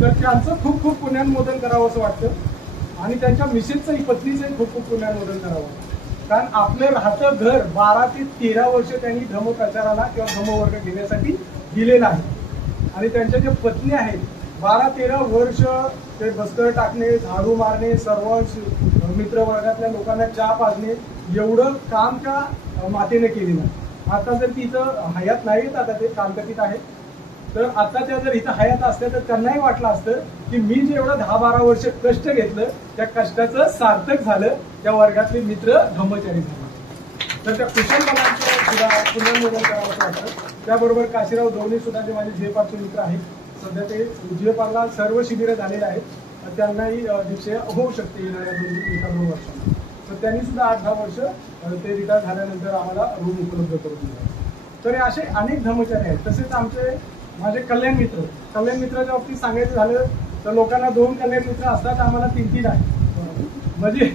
तर त्यांचं खूप खूप पुण्यानुमोदन करावं असं वाटतं आणि त्यांच्या मिसेसचंही, पत्नीचंही खूप खूप पुण्यानुमोदन करावं. कारण आपलं राहतं घर 12 ते 13 वर्ष त्यांनी धर्मप्रचाराला किंवा धर्मवर्ग घेण्यासाठी दिलेलं आहे आणि त्यांच्या ज्या पत्नी आहेत 12-13 वर्ष ते बस्तर टाकणे, झाडू मारणे, सर्व मित्रवर्गातल्या लोकांना चहा पाजणे, एवढं काम त्या मातेने केलेलं आहे. आता जर ती इथं हयात नाहीत, आता ते कालकटीत आहेत, तर आता त्या जर इथं हयात असत्या तर त्यांनाही वाटलं असतं की मी जे एवढं 10-12 वर्ष कष्ट घेतलं त्या कष्टाचं सार्थक झालं, त्या वर्गातले मित्र धर्मचारी झाले. तर त्या कुशलपणाचं सुद्धा पुनर्मोदन करावं असं वाटतं. त्याबरोबर काशीराव दौंडे सुद्धा जे माझे जीएफआरचे मित्र आहेत, सध्या ते जीएफआरला सर्व शिबिरं झालेले आहेत, त्यांनाही दीक्षा होऊ शकते येणाऱ्या 2 वर्षांना. तर त्यांनी सुद्धा 8-10 वर्ष ते रिटायर झाल्यानंतर आम्हाला रूम उपलब्ध करून दिला. तर असे अनेक धर्मचारी आहेत. तसेच माझे कल्याण मित्राच्या बाबतीत सांगायचं झालं तर लोकांना 2 कल्याण मित्र असतात, आम्हाला 3-3 आहेत. म्हणजे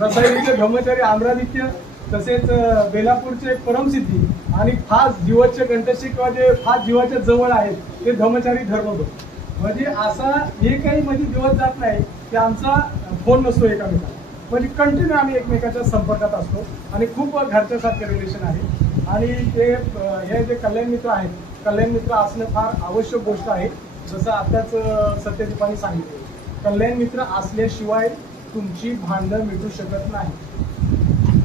रसायनीचे धर्मचारी आंध्रादित्य, तसेच बेलापूरचे परमसिद्धी आणि फास्ट जीवाचे कंठशी किंवा जे फास्ट जीवाच्या जवळ आहेत ते धर्मचारी धर्मगुरू. म्हणजे असा एकही म्हणजे दिवस जात नाही की आमचा फोन नसतो एकामेकाला. म्हणजे कंटिन्यू आम्ही एकमेकाच्या संपर्कात असतो आणि खूप घरच्या सारखं रिलेशन आहे. आणि ते हे जे कल्याण मित्र आहेत, कल्याण मित्र असणं फार आवश्यक गोष्ट आहे. जसं आताच सत्यदीपाने सांगितलं, कल्याण मित्र असल्याशिवाय तुमची भांडणं मिटू शकत नाही.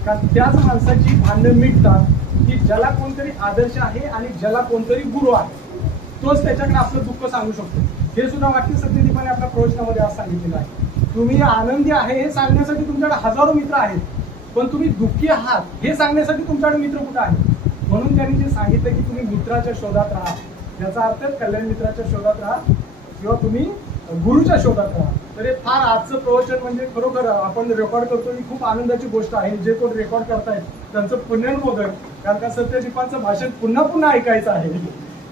कारण त्याच माणसाची भांडणं मिटतात की ज्याला कोणतरी आदर्श आहे आणि ज्याला कोणतरी गुरु आहे, तोच त्याच्याकडे आपलं दुःख सांगू शकतो. हे सुद्धा वाक्य सत्यदीपाने आपल्या प्रवचनामध्ये आज सांगितलेलं आहे. तुम्ही आनंदी आहे हे सांगण्यासाठी तुमच्याकडे हजारो मित्र आहेत, पण तुम्ही दुःखी आहात हे सांगण्यासाठी तुमच्याकडे मित्र कुठे आहेत? म्हणून त्यांनी जे सांगितलं की तुम्ही मित्राच्या शोधात राहा, याचा अर्थ कल्याण मित्राच्या शोधात राहा किंवा तुम्ही गुरुच्या शोधात राहा. तर हे फार आजचं प्रवचन म्हणजे खरोखर आपण रेकॉर्ड करतो ही खूप आनंदाची गोष्ट आहे. जे कोण रेकॉर्ड करतायत त्यांचं पुण्यनुमोदन, कारण का सत्यदीपांचं भाषण पुन्हा पुन्हा ऐकायचं आहे.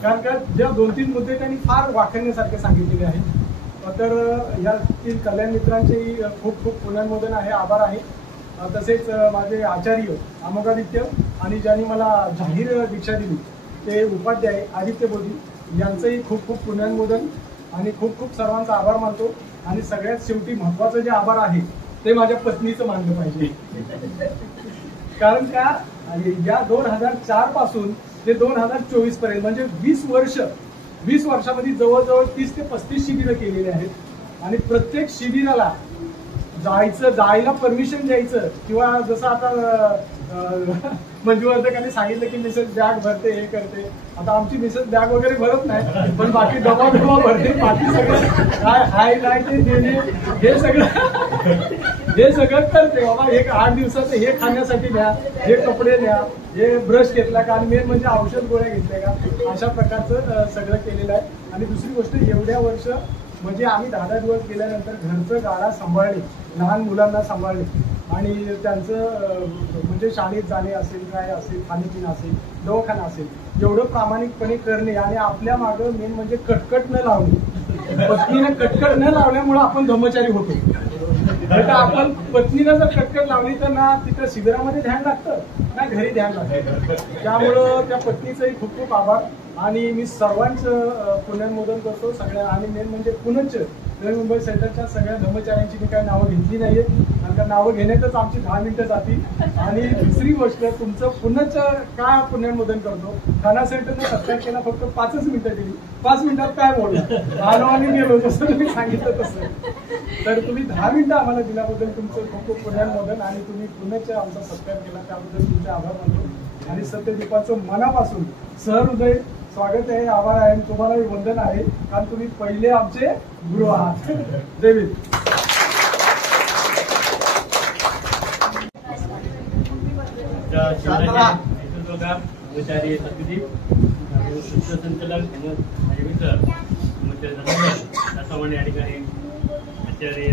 कारण का ज्या 2-3 मुद्दे त्यांनी फार वाखण्यासारखे सांगितलेले आहेत. तर या 3 कल्याण मित्रांचेही खूप खूप पुण्यनुमोदन आहे, आभार आहे. तसेच माझे आचार्य अमोघादित्य आणि ज्यांनी मला जाहीर दीक्षा दिली ते उपाध्याय आदित्य बोधी, यांचंही खूप खूप पुण्यनुमोदन आणि खूप खूप सर्वांचा आभार मानतो. आणि सगळ्यात शेवटी महत्वाचं जे आभार आहे ते माझ्या पत्नीचं मानलं पाहिजे. कारण का या 2004 पासून ते 2024 पर्यंत म्हणजे 20 वर्षामध्ये जवळजवळ 30 ते 35 शिबिरं केलेली आहेत. आणि प्रत्येक शिबिराला जायला परमिशन द्यायचं किंवा जसं आता मंजुवर्धकांनी सांगितलं की मिसेस बॅग भरते, हे करते. आता आमची मिसेस बॅग वगैरे भरत नाही, पण बाकी डबा भरते. बाकी सगळं काय हाय ते देणे हे सगळं करते. बाबा हे 8 दिवसाचं हे खाण्यासाठी न्या, हे कपडे न्या, हे ब्रश घेतला का, आणि मेन म्हणजे औषध गोळ्या घेतल्या का, अशा प्रकारचं सगळं केलेलं आहे. आणि दुसरी गोष्ट, एवढ्या वर्ष म्हणजे आम्ही 10 दिवस गेल्यानंतर घरचं गाडा सांभाळणे, लहान मुलांना सांभाळणे आणि त्यांचं म्हणजे शाळेत जाणे असेल, काय असेल, खाणेपिणं असेल, दवाखाना असेल, एवढं प्रामाणिकपणे करणे आणि आपल्या मागं मेन म्हणजे कटकट न लावणे. पत्नीने कटकट न लावल्यामुळे आपण धर्मचारी होतो. तर आपण पत्नीला जर कटकट लावली तर ना तिथं शिबिरामध्ये ध्यान लागतं ना घरी ध्यान लागतं. त्यामुळं त्या पत्नीचंही खूप खूप आभार. आणि मी सर्वांचं पुनर्मोदन करतो सगळ्या. आणि मेन म्हणजे पुनश्च नवी मुंबई सेंटरच्या सगळ्या धर्मचाऱ्यांची मी काही नावं घेतली नाहीये, कारण नावं घेण्यातच आमची 10 मिनिटं जातील. आणि दुसरी गोष्ट, तुमचं पुनश्च का पुनर्मोदन करतो, ठाणा सेंटरने सत्कार केला, फक्त 5च मिनिटं दिली. 5 मिनिटात काय बोलला, आलो आणि गेलो, जसं तुम्ही सांगितलं तसं. तर तुम्ही 10 मिनिटं आम्हाला दिल्याबद्दल तुमचं खूप खूप पुनर्मोदन. आणि तुम्ही पुनश्च आमचा सत्कार केला त्याबद्दल तुमचे आभार मानतो. आणि सत्यदीपाचं मनापासून सहृदय स्वागत आहे, आभार आहे. तुम्हालाही वंदन आहे, कारण तुम्ही पहिले आमचे गुरु आहात. जय भीम. सूत्रसंचालक माझे मित्र त्याप्रमाणे या ठिकाणी आचार्य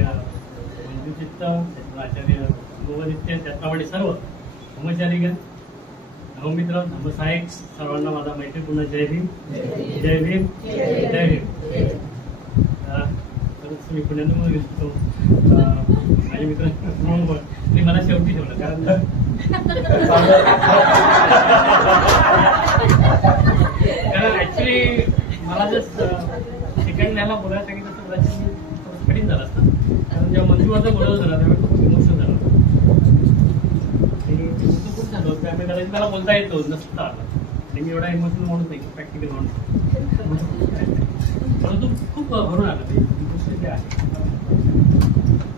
मंजुचित्त, आचार्य गोवदित्य, त्याप्रमाणे सर्व धर्मचारीगण, धर्ममित्र, धर्मसहायक सर्वांना माझा मैत्रीपूर्ण जय भीम. जय भीम. जय भीम. मी पुण्यातून घेतो माझे मित्र मला शेवटी ठेवलं, कारण त्यामुळे कदाचित मला बोलता येतो नसतं आलं. आणि मी एवढा इमोशनल माणूस नाही, प्रॅक्टिकल माणूस, परंतु खूप भरून आलं ते गोष्ट जे आहे.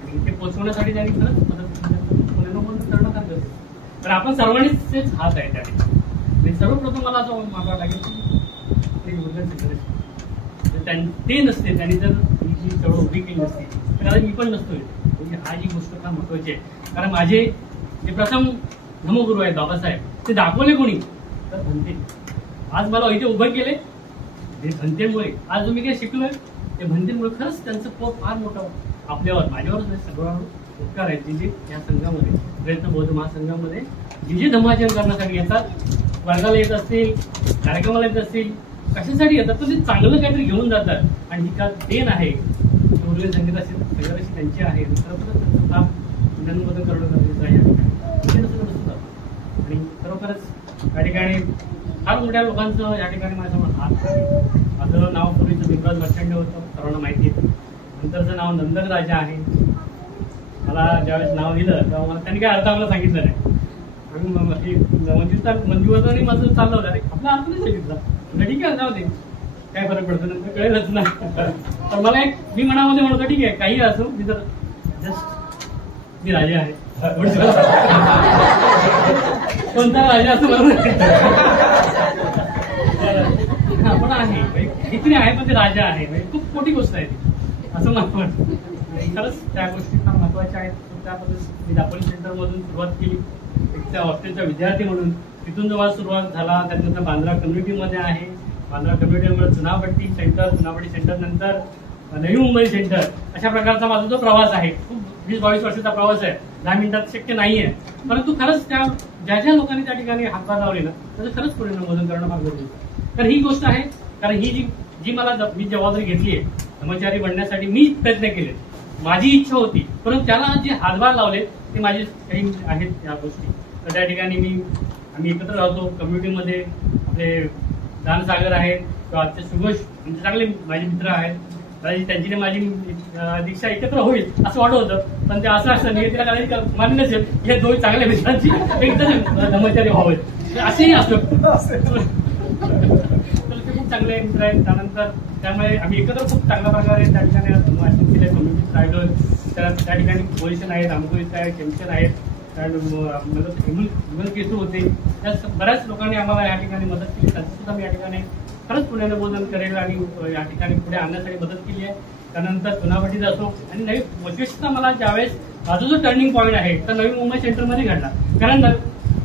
आणि ते पोचवण्यासाठी त्यांनी खरंच मदत करणं गरजेचं. तर आपण सर्वांनीच तेच हात आहे त्याने. सर्वप्रथम मला असं मागावं लागेल की ते नसते, त्यांनी जर ही जी चळवळ उभी केली नसती तर मी पण नसतोय. म्हणजे हा जी गोष्ट फार महत्वाची आहे. कारण माझे जे प्रथम धर्मगुरू आहेत बाबासाहेब, ते दाखवले कोणी तर भंते. आज मला इथे उभं केले ते भंतेमुळे. आज जो मी काही शिकलोय ते भंतेमुळे. खरंच त्यांचं पोट फार मोठं आपल्यावर, माझ्यावरच नाही, सगळ्यावर उपकार आहेत. जे या संघामध्ये, प्रयत्न बौद्ध महासंघामध्ये जे धर्माचरण करण्यासाठी येतात, वर्गाला येत असतील, कार्यक्रमाला येत असतील, कशासाठी येतात तर ते चांगलं काहीतरी घेऊन जातात. आणि ही का देण आहे उर्वरित संगीत असेल सगळ्याशी त्यांची आहे. खरोखरच त्यांचं काम जनबोधन करणं गरजेचं आहे. आणि खरोखरच या ठिकाणी फार मोठ्या लोकांचं या ठिकाणी माझ्यासमोर हात आहे. माझं नाव पूर्वीचं भीमराज मर्चंडे होतं, सर्वांना माहिती आहे. नंतरचं नाव नंदक राजा आहे. मला ज्यावेळेस नाव दिलं तेव्हा मला त्यांनी काय अर्थ आम्हाला सांगितलं नाही. मंजूचं आणि माझं चाललं होतं, अरे आपला अर्थ नाही सांगितलं, ठीक आहे जाऊ दे, काय फरक पडतो नंतर कळेलच ना. तर मला एक मी मनामध्ये म्हणतो ठीक आहे काही असो, मी तर जस्ट मी राजा आहे. कोणता राजा असं बरोबर आपण आहे, इतकी आहे पण ते राजा आहे. खूप मोठी गोष्ट आहे ती, असं मला वाटतं. खरंच त्या गोष्टी फार महत्वाच्या आहेत. त्याबद्दल मी दापोली सेंटरमधून सुरुवात केली, एक त्या हॉस्टेलचा विद्यार्थी म्हणून. तिथून जेव्हा सुरुवात झाला त्यानंतर बांद्रा कम्युनिटीमध्ये आहे. बांद्रा कम्युनिटीमध्ये चुनाभट्टी सेंटर, चुनाभट्टी सेंटर नंतर नवी मुंबई सेंटर, अशा प्रकारचा माझा जो प्रवास आहे, खूप 20-22 वर्षाचा प्रवास आहे. 10 मिनिटात शक्य नाहीये. परंतु खरंच त्या ज्या लोकांनी त्या ठिकाणी हातभार लावले ना त्याचं खरंच पुढे नमोदन करणं फार गरजेचं आहे. तर ही गोष्ट आहे. कारण ही जी मला मी जबाबदारी घेतली आहे धर्मचारी बनण्यासाठी, मी प्रयत्न केले, माझी इच्छा होती, परंतु त्याला जे हातभार लावले ते माझे काही आहेत या गोष्टी. तर त्या ठिकाणी आम्ही एकत्र राहतो कम्युनिटीमध्ये. आपले दानसागर आहेत किंवा आजचे सुगोष म्हणजे चांगले माझे मित्र आहेत. त्यांची माझी दीक्षा एकत्र होईल असं वाटत होतं, पण ते असं नियतीला काही मान्य नसेल. हे दोन चांगल्या मित्रांची एकदा धर्मचारी व्हावेत असेही असू शकतो. तर ते खूप चांगले मित्र आहेत. त्यानंतर त्यामुळे आम्ही एकत्र खूप चांगल्या प्रकारे त्या ठिकाणी कम्युनिटीत राहिलो. त्या ठिकाणी पोझिशन आहेत, आंबोलीत आहेत, टेन्शन आहेत, विमल केसू होते. त्या बऱ्याच लोकांनी आम्हाला या ठिकाणी मदत केली. त्यांचं सुद्धा मी या ठिकाणी खरंच पुण्याला बोधन करेल आणि या ठिकाणी पुढे आणण्यासाठी मदत केली आहे. त्यानंतर चुनाभट्टीत असो आणि नवी विशेषतः मला ज्यावेळेस माझा जो टर्निंग पॉईंट आहे तर नवी मुंबई सेंटरमध्ये घडला. कारण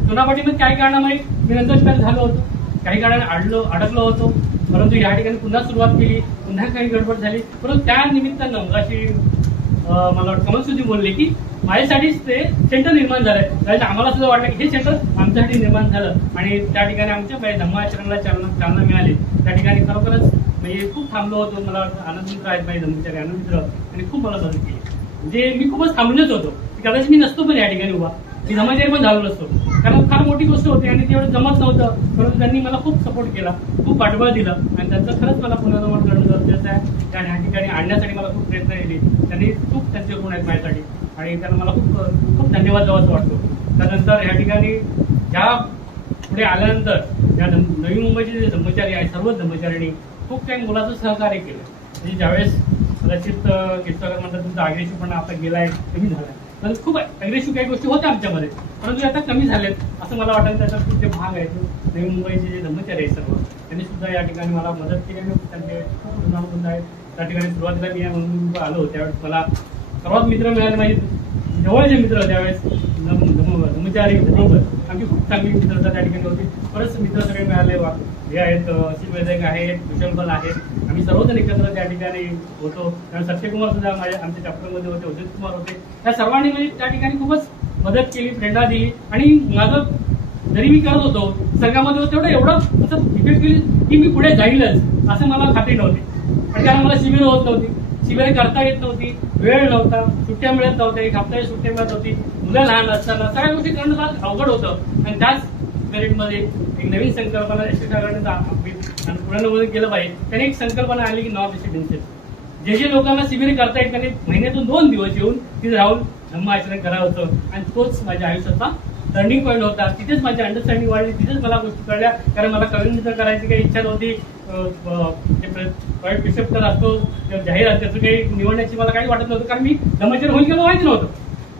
चुनाभट्टीमध्ये काही कारणामुळे मी नंतर झालो होतो, काही कारणाने अडकलो होतो. परंतु या ठिकाणी पुन्हा सुरुवात केली, पुन्हा काही गडबड झाली. परंतु त्या निमित्तानं अशी मला वाटतं कमलसुद्धी बोलले की माझ्यासाठीच ते सेंटर निर्माण झालंय. आम्हाला सुद्धा वाटलं की हे सेंटर आमच्यासाठी निर्माण झालं आणि त्या ठिकाणी आमच्या धम्माचरणाला चालना मिळाली. त्या ठिकाणी खरोखरच म्हणजे खूप थांबलो होतो. मला वाटतं आनंद मित्र आहेत माझे धम्मचारी आनंद मित्र, आणि खूप मला मदत केली. म्हणजे मी खूपच थांबलोच होतो, कदाचित मी नसतो पण या ठिकाणी उभा, मी धम्मचारी पण झालो नसतो. कारण फार मोठी गोष्ट होती आणि तेवढं जमत नव्हतं. परंतु त्यांनी मला खूप सपोर्ट केला, खूप पाठबळ दिलं आणि त्यांचं खरंच मला पुनर्निर्माण करणं गरजेचं आहे. त्या ठिकाणी आणण्यासाठी मला खूप प्रयत्न केले. त्यांनी खूप त्यांचे गुण आहेत माझ्यासाठी आणि त्यांना मला खूप खूप धन्यवाद द्यावाच वाटतो. त्यानंतर या ठिकाणी ज्या पुढे आल्यानंतर या नवी मुंबईचे जे धर्मचारी आहेत सर्वच धर्मचाऱ्यांनी खूप काही मुलाचं सहकार्य केलं. म्हणजे ज्यावेळेस कदाचित केसकर म्हणतात तुमचा अग्रेसिव्हपणा आता गेलाय, कमी झालाय. पण खूप अग्रेसिव्ह काही गोष्टी होत्या आमच्यामध्ये, परंतु आता कमी झालेत असं मला वाटतं. त्याचा खूप जे भाग आहेत नवी मुंबईचे जे धर्मचारी आहेत सर्व त्यांनी सुद्धा या ठिकाणी मला मदत केली आणि त्यांचे खूप गुण आहेत. त्या ठिकाणी सुरुवातीला मी म्हणून आलो त्यावेळेस मला सर्वात मित्र मिळाले, माझे जवळचे मित्र त्यावेळेस धर्मचारी बरोबर आमची खूप चांगली मित्रता त्या ठिकाणी होती. बरेच मित्र सगळे मिळाले हे आहेत, असित वैद्यक आहेत, कुशलबल आहेत. आम्ही सर्वजण एकत्र त्या ठिकाणी होतो. त्यामुळे सत्यकुमार सुद्धा आमच्या चॅप्टरमध्ये होते, अजित कुमार होते. त्या सर्वांनी म्हणजे त्या ठिकाणी खूपच मदत केली, प्रेरणा दिली. आणि माझं जरी मी करत होतो संघामध्ये होतो तेवढं एवढं असं इफेक्ट केली की मी पुढे जाईलच असं मला खात्री नव्हती. आणि कारण मला शिबिरं होत नव्हती, शिबिरं करता येत नव्हती, वेळ नव्हता, सुट्ट्या मिळत नव्हत्या, एक हप्त्याची सुट्टी मिळत होती, मुलं लहान असताना सगळ्या गोष्टी करणं फार अवघड होतं. आणि त्याच पिरियडमध्ये एक नवीन संकल्पना आणि पुण्यामध्ये केलं पाहिजे. त्याने एक संकल्पना आली की नॉर्थ रेसिडेन्शियल, जे लोकांना शिबिर करता येत त्यांनी महिन्यातून 2 दिवस येऊन तिथे राहून धम्म आचरण करावं आणि तोच माझ्या आयुष्याचा टर्निंग पॉईंट होता. तिथेच माझी अंडरस्टँडिंग वाढली, तिथेच मला गोष्टी कळल्या. कारण मला कविमित्र करायची काही इच्छा नव्हती. प्रायव्हेट प्रिसेप्टर असतो, जाहीर त्याचं काही निवडण्याची मला काही वाटत नव्हतं, कारण मी धर्मचर्य होईल किंवा माहिती नव्हतं.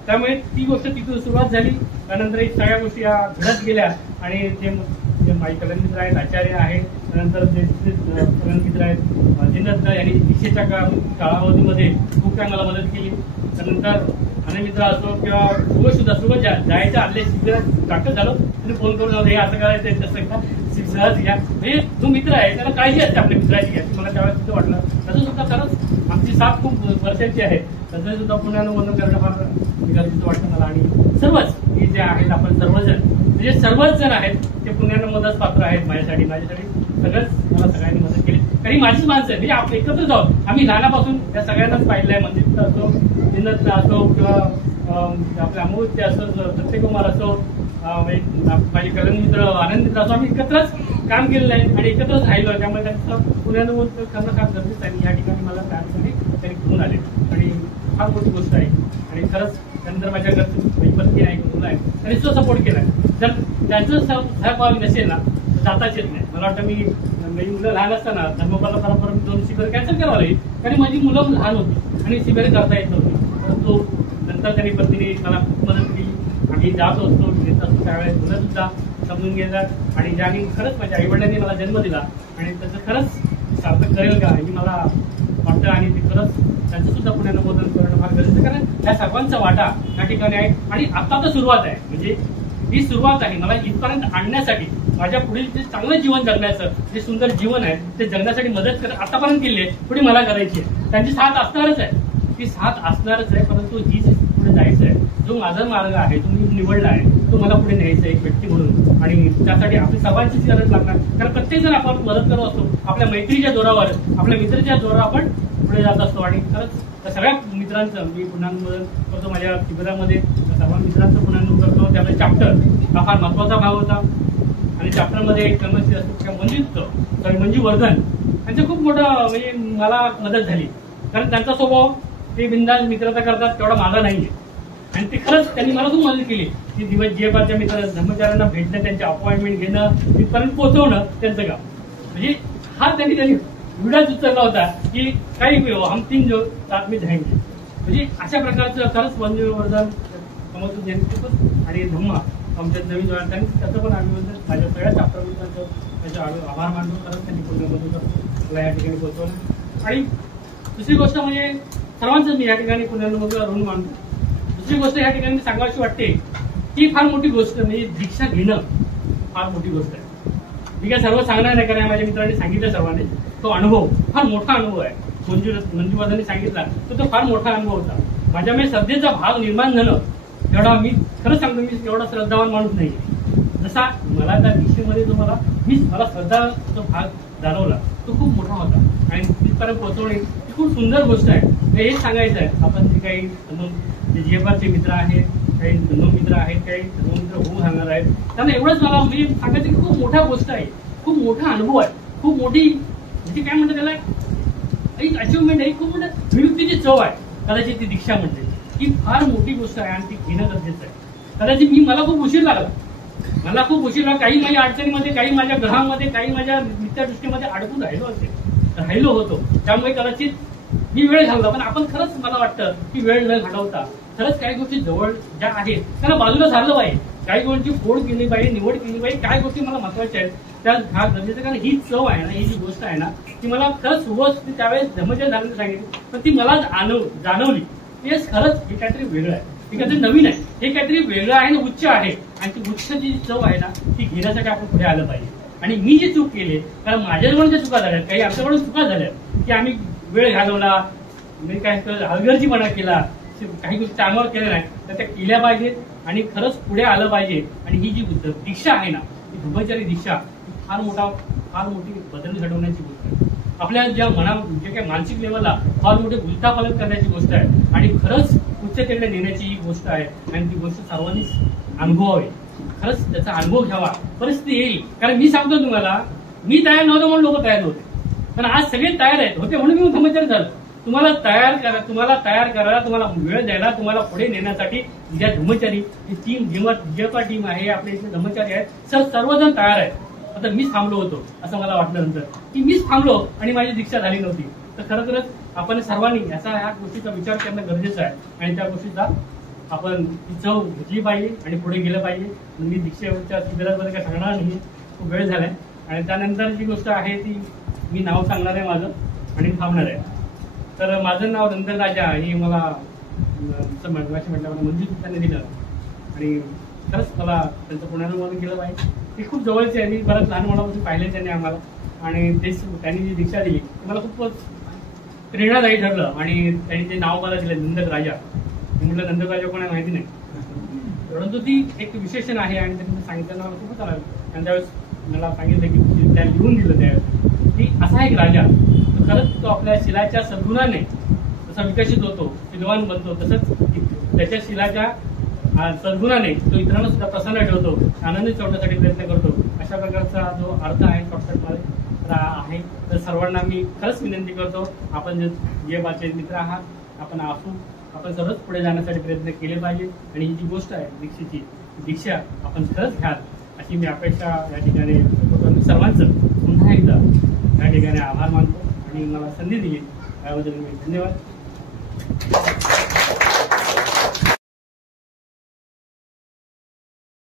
त्यामुळे ती गोष्ट तिथून सुरुवात झाली. त्यानंतर सगळ्या गोष्टी या घडत गेल्या आणि ते माझे कलमित्र आहेत, आचार्य आहेत, त्यानंतर जे कलमित्र आहेत जिनत यांनी दीक्षेच्या कालावधीमध्ये खूप काय मला मदत केली. त्यानंतर अनमित्र असो किंवा सुद्धा जायच्या आदल्या शिबिरात दाखल झालो, तुम्ही फोन करून जाऊ हे असं करायचं तसं का सहज घ्या. म्हणजे जो मित्र आहे त्याला काळजी असते आपल्या मित्राची घ्या. मला त्यावेळेस सुद्धा वाटलं. तसं सुद्धा खरंच आमची साथ खूप वर्षांची आहे. तसं सुद्धा पुण्यानं वंदन करणं फार गरजेचं वाटतं मला. आणि सर्वच हे जे आहेत आपण सर्वजण म्हणजे सर्वच जण आहेत ते पुण्यानं मदत पात्र आहेत माझ्यासाठी सगळंच मला सगळ्यांनी मदत केली. काही माझीच माणसं आहे, म्हणजे आपण एकत्रच आहोत. आम्ही लहानापासून या सगळ्यांनाच पाहिलं आहे. मंदिर असो, जिन्नत असो किंवा आपल्या अमृत्य असो, सत्यकुमार असो, माझे कलमित्र आनंद मित्र असो, आम्ही एकत्रच काम केलेलं आहे आणि एकत्रच राहिलो आहे. त्यामुळे त्यांचं पुण्यानं करणं फार गरजेचं आहे. या ठिकाणी मला त्यासाठी त्यांनी घेऊन आले आणि फार मोठी गोष्ट आहे. आणि खरंच त्यानंतर माझ्या घरची पत्नी आहे, मुलं आहे, त्यांनी सुद्धा सपोर्ट केलाय. जर त्यांचं सहभाग नसेल ना तर जाताच येत नाही. मला वाटतं मी मुलं लहान असताना धर्मपाला परंपरा 2 शिबिर कॅन्सल करावं लागेल, कारण माझी मुलं लहान होती आणि शिबिर करता येत नव्हती. परंतु नंतर त्यांनी पत्नीने मला खूप मदत केली. आम्ही जात असतो, घेत असतो, त्यावेळेस मुलं सुद्धा समजून घेतात. आणि ज्याने खरंच माझ्या आईवडिलांनी मला जन्म दिला आणि त्याचं खरंच सार्थक करेल का हे मला वाटतं. आणि ते खरंच त्यांचं सुद्धा पुण्यानं बोधन करणं फार गरजेचं, कारण या सर्वांचा वाटा या ठिकाणी आहे. आणि आता तर सुरुवात आहे, म्हणजे ही सुरुवात आहे. मला इथपर्यंत आणण्यासाठी माझ्या पुढील जे चांगलं जीवन जगण्याचं जे सुंदर जीवन आहे ते जगण्यासाठी मदत करत आतापर्यंत केली आहे, पुढे मला करायची आहे. त्यांची साथ असणारच आहे, ती साथ असणारच आहे. परंतु जी पुढे जायचं आहे, जो माझा मार्ग आहे, जो मी निवडला आहे, तो मला पुढे न्यायचा एक व्यक्ती म्हणून. आणि त्यासाठी आपली सर्वांचीच गरज लागणार, कारण प्रत्येक जण आपण मदत करत असतो. आपल्या मैत्रीच्या जोरावर, आपल्या मित्राच्या जोरावर आपण पुढे जात असतो. आणि खरंच त्या सगळ्या मित्रांचं मी पुनर्नोंदन करतो. माझ्या शिबिरामध्ये सर्व मित्रांचं पुनर्नोंदन करतो. त्यामध्ये चॅप्टर हा फार महत्वाचा भाग होता. आणि चॅप्टरमध्ये कर्मचारी असतो मंजू वर्धन यांचं खूप मोठं म्हणजे मला मदत झाली, कारण त्यांचा स्वभाव ते बिंदास मित्रता करतात तेवढा माझा नाहीये. आणि ते खरंच त्यांनी मला खूप मदत केली की दिवस जीएफआरच्या मित्र धर्मचाऱ्यांना भेटणं, त्यांचे अपॉइंटमेंट घेणं, तिथपर्यंत पोहोचवणं त्यांचं काम. म्हणजे हा त्यांनी व्हिडिओ उचलला होता की काही हम 3 जो साथ में जाएंगे. म्हणजे अशा प्रकारचं खरंच मंजू वर्धन कमल यांनी खूपच आणि धम्मा आमच्या नवीन त्यांनी त्याचं पण अभिनंदन. माझ्या सगळ्या चॅप्टर मित्रांचं त्याचे आभार मानतो. खरंच त्यांनी पुण्यामध्ये या ठिकाणी पोहोचवलं. आणि दुसरी गोष्ट म्हणजे सर्वांचं मी या ठिकाणी पुण्यामध्ये ऋण मानतो. दुसरी गोष्ट या ठिकाणी सांगावीशी वाटते की फार मोठी गोष्ट म्हणजे दीक्षा घेणं फार मोठी गोष्ट आहे. मी काय सर्व सांगणार नाही, कारण माझ्या मित्रांनी सांगितलं सर्वांनी. तो अनुभव फार मोठा अनुभव आहे. मंजू वर्धननी सांगितला तो फार मोठा अनुभव होता. माझ्यामध्ये श्रद्धेचा भाग निर्माण झालं एवढा मी खरंच सांगतो, मी एवढा श्रद्धावान माणूस नाही. जसा मला त्या दीक्षेमध्ये जो मला श्रद्धाचा भाग जाणवला तो खूप मोठा होता. आणि तिथपर्यंत पोहोचवणे ही खूप सुंदर गोष्ट आहे. हेच सांगायचं आहे. आपण जे काही जीएफआरचे मित्र आहेत, काही मित्र आहेत, काही मित्र होऊ सांगणार आहेत, त्यांना एवढंच मला म्हणजे सांगायचं की खूप मोठा गोष्ट आहे, खूप मोठा अनुभव आहे, खूप मोठी म्हणजे काय म्हणतात त्याला एक अचिव्हमेंट आहे, खूप मोठं विमुक्तीची चव आहे. कदाचित ती दीक्षा म्हणते ही फार मोठी गोष्ट आहे आणि ती घेणं गरजेचं आहे. कदाचित मला खूप उशीर लागला, काही माझ्या अडचणीमध्ये, काही माझ्या ग्रहामध्ये, काही माझ्या नित्यादृष्टीमध्ये अडकून राहिलो होतो. त्यामुळे कदाचित मी वेळ घालवला. पण आपण खरंच मला वाटतं की वेळ न घालवता खरंच काही गोष्टी जवळ ज्या आहेत त्यांना बाजूला झालं पाहिजे. काही गोष्टी फोड केली पाहिजे, निवड केली पाहिजे. काय गोष्टी मला महत्वाच्या आहेत त्या हा गरजेचं, कारण ही चव आहे ना, ही जी गोष्ट आहे ना ती मला खरंच सुरुवात त्यावेळेस धर्मचर्य झाल्याचं सांगितलं, पण ती मला जाणवली. तेच खरंच हे काहीतरी वेगळं आहे, हे काहीतरी नवीन आहे, हे काहीतरी वेगळं आहे आणि उच्च आहे. आणि ती उच्च जी चव आहे ना ती घेण्यासाठी आपण पुढे आलं पाहिजे. आणि मी जी चूक केली, कारण माझ्याकडून ज्या चुका झाल्या, काही आमच्याकडून चुका झाल्या की आम्ही वेळ घालवला, म्हणजे काय हलगर्जीपणा केला, काही गोष्टी चांगलं केल्या नाही तर त्या केल्या पाहिजेत आणि खरंच पुढे आलं पाहिजे. आणि ही जी दीक्षा आहे ना, ही ब्रह्मचारी दीक्षा फार मोठी बदल घडवण्याची गोष्ट आहे. आपल्या ज्या जे काही मानसिक लेवलला फार मोठे गुंतापालट करण्याची गोष्ट आहे आणि खरंच उच्चतेकडे नेण्याची ही गोष्ट आहे. आणि ती गोष्ट सर्वांनीच अनुभवावी, खरंच त्याचा अनुभव घ्यावा. परिस्थिती येईल, कारण मी सांगतो तुम्हाला, मी तयार नव्हतो म्हणून लोक तयार नव्हते, पण आज सगळे तयार आहेत होते म्हणून मी ब्रह्मचारी झालो. तुम्हाला तयार करायला, तुम्हाला वेळ द्यायला, तुम्हाला पुढे नेण्यासाठी ज्या धर्मचारी ही टीम जेव्हा टीम आहे, आपले इथे धर्मचारी आहेत, सर्वजण तयार आहेत. आता मीच थांबलो होतो असं मला वाटलं नंतर की मीच थांबलो आणि माझी दीक्षा झाली नव्हती. तर खरोखरच आपण सर्वांनी ह्या गोष्टीचा विचार करणं गरजेचं आहे आणि त्या गोष्टीचा आपण ती चव घेतली पाहिजे आणि पुढे गेलं पाहिजे. मी दीक्षेच्या शिबिरामध्ये काय सांगणार नाही, खूप वेळ झालाय. आणि त्यानंतर जी गोष्ट आहे ती मी नाव सांगणार आहे माझं आणि थांबणार आहे. तर माझं नाव नंदन राजा हे मला म्हटल्यावर मंजूर त्यांनी दिलं आणि खरंच मला त्यांचं पुनरावलोकन केलं पाहिजे. ते खूप जवळचे आहे, मी बरंच लहानपणापासून पाहिले त्यांनी आम्हाला आणि तेच त्यांनी जी दीक्षा दिली मला खूपच प्रेरणादायी ठरलं आणि त्यांनी ते नाव मला दिलं नंदक राजा. मी म्हटलं नंदक राजा कोणा माहिती नाही, परंतु ती एक विशेषण आहे आणि त्यांनी सांगितलं मला खूपच आवडलं. आणि त्यावेळेस मला सांगितलं की त्या लिहून दिलं त्यावेळेस की असा एक राजा खरंच तो आपल्या शिलाच्या सद्गुणाने जसा विकसित होतो, विद्वान बनतो, तसंच त्याच्या शिलाच्या सद्गुणाने तो इतरांना सुद्धा प्रसन्न ठेवतो, आनंदी ठेवण्यासाठी प्रयत्न करतो. अशा प्रकारचा जो अर्थ आहे शॉर्टकटमध्ये आहे. तर सर्वांना मी खरंच विनंती करतो, आपण जे माझे मित्र आहात, आपण आपण सर्वच पुढे जाण्यासाठी प्रयत्न केले पाहिजे आणि ही जी गोष्ट आहे दीक्षेची दीक्षा आपण खरंच घ्याल अशी मी अपेक्षा या ठिकाणी सर्वांचं पुन्हा एकदा या ठिकाणी आभार मानतो आणि मला संधी दिली त्याबद्दल मी धन्यवाद.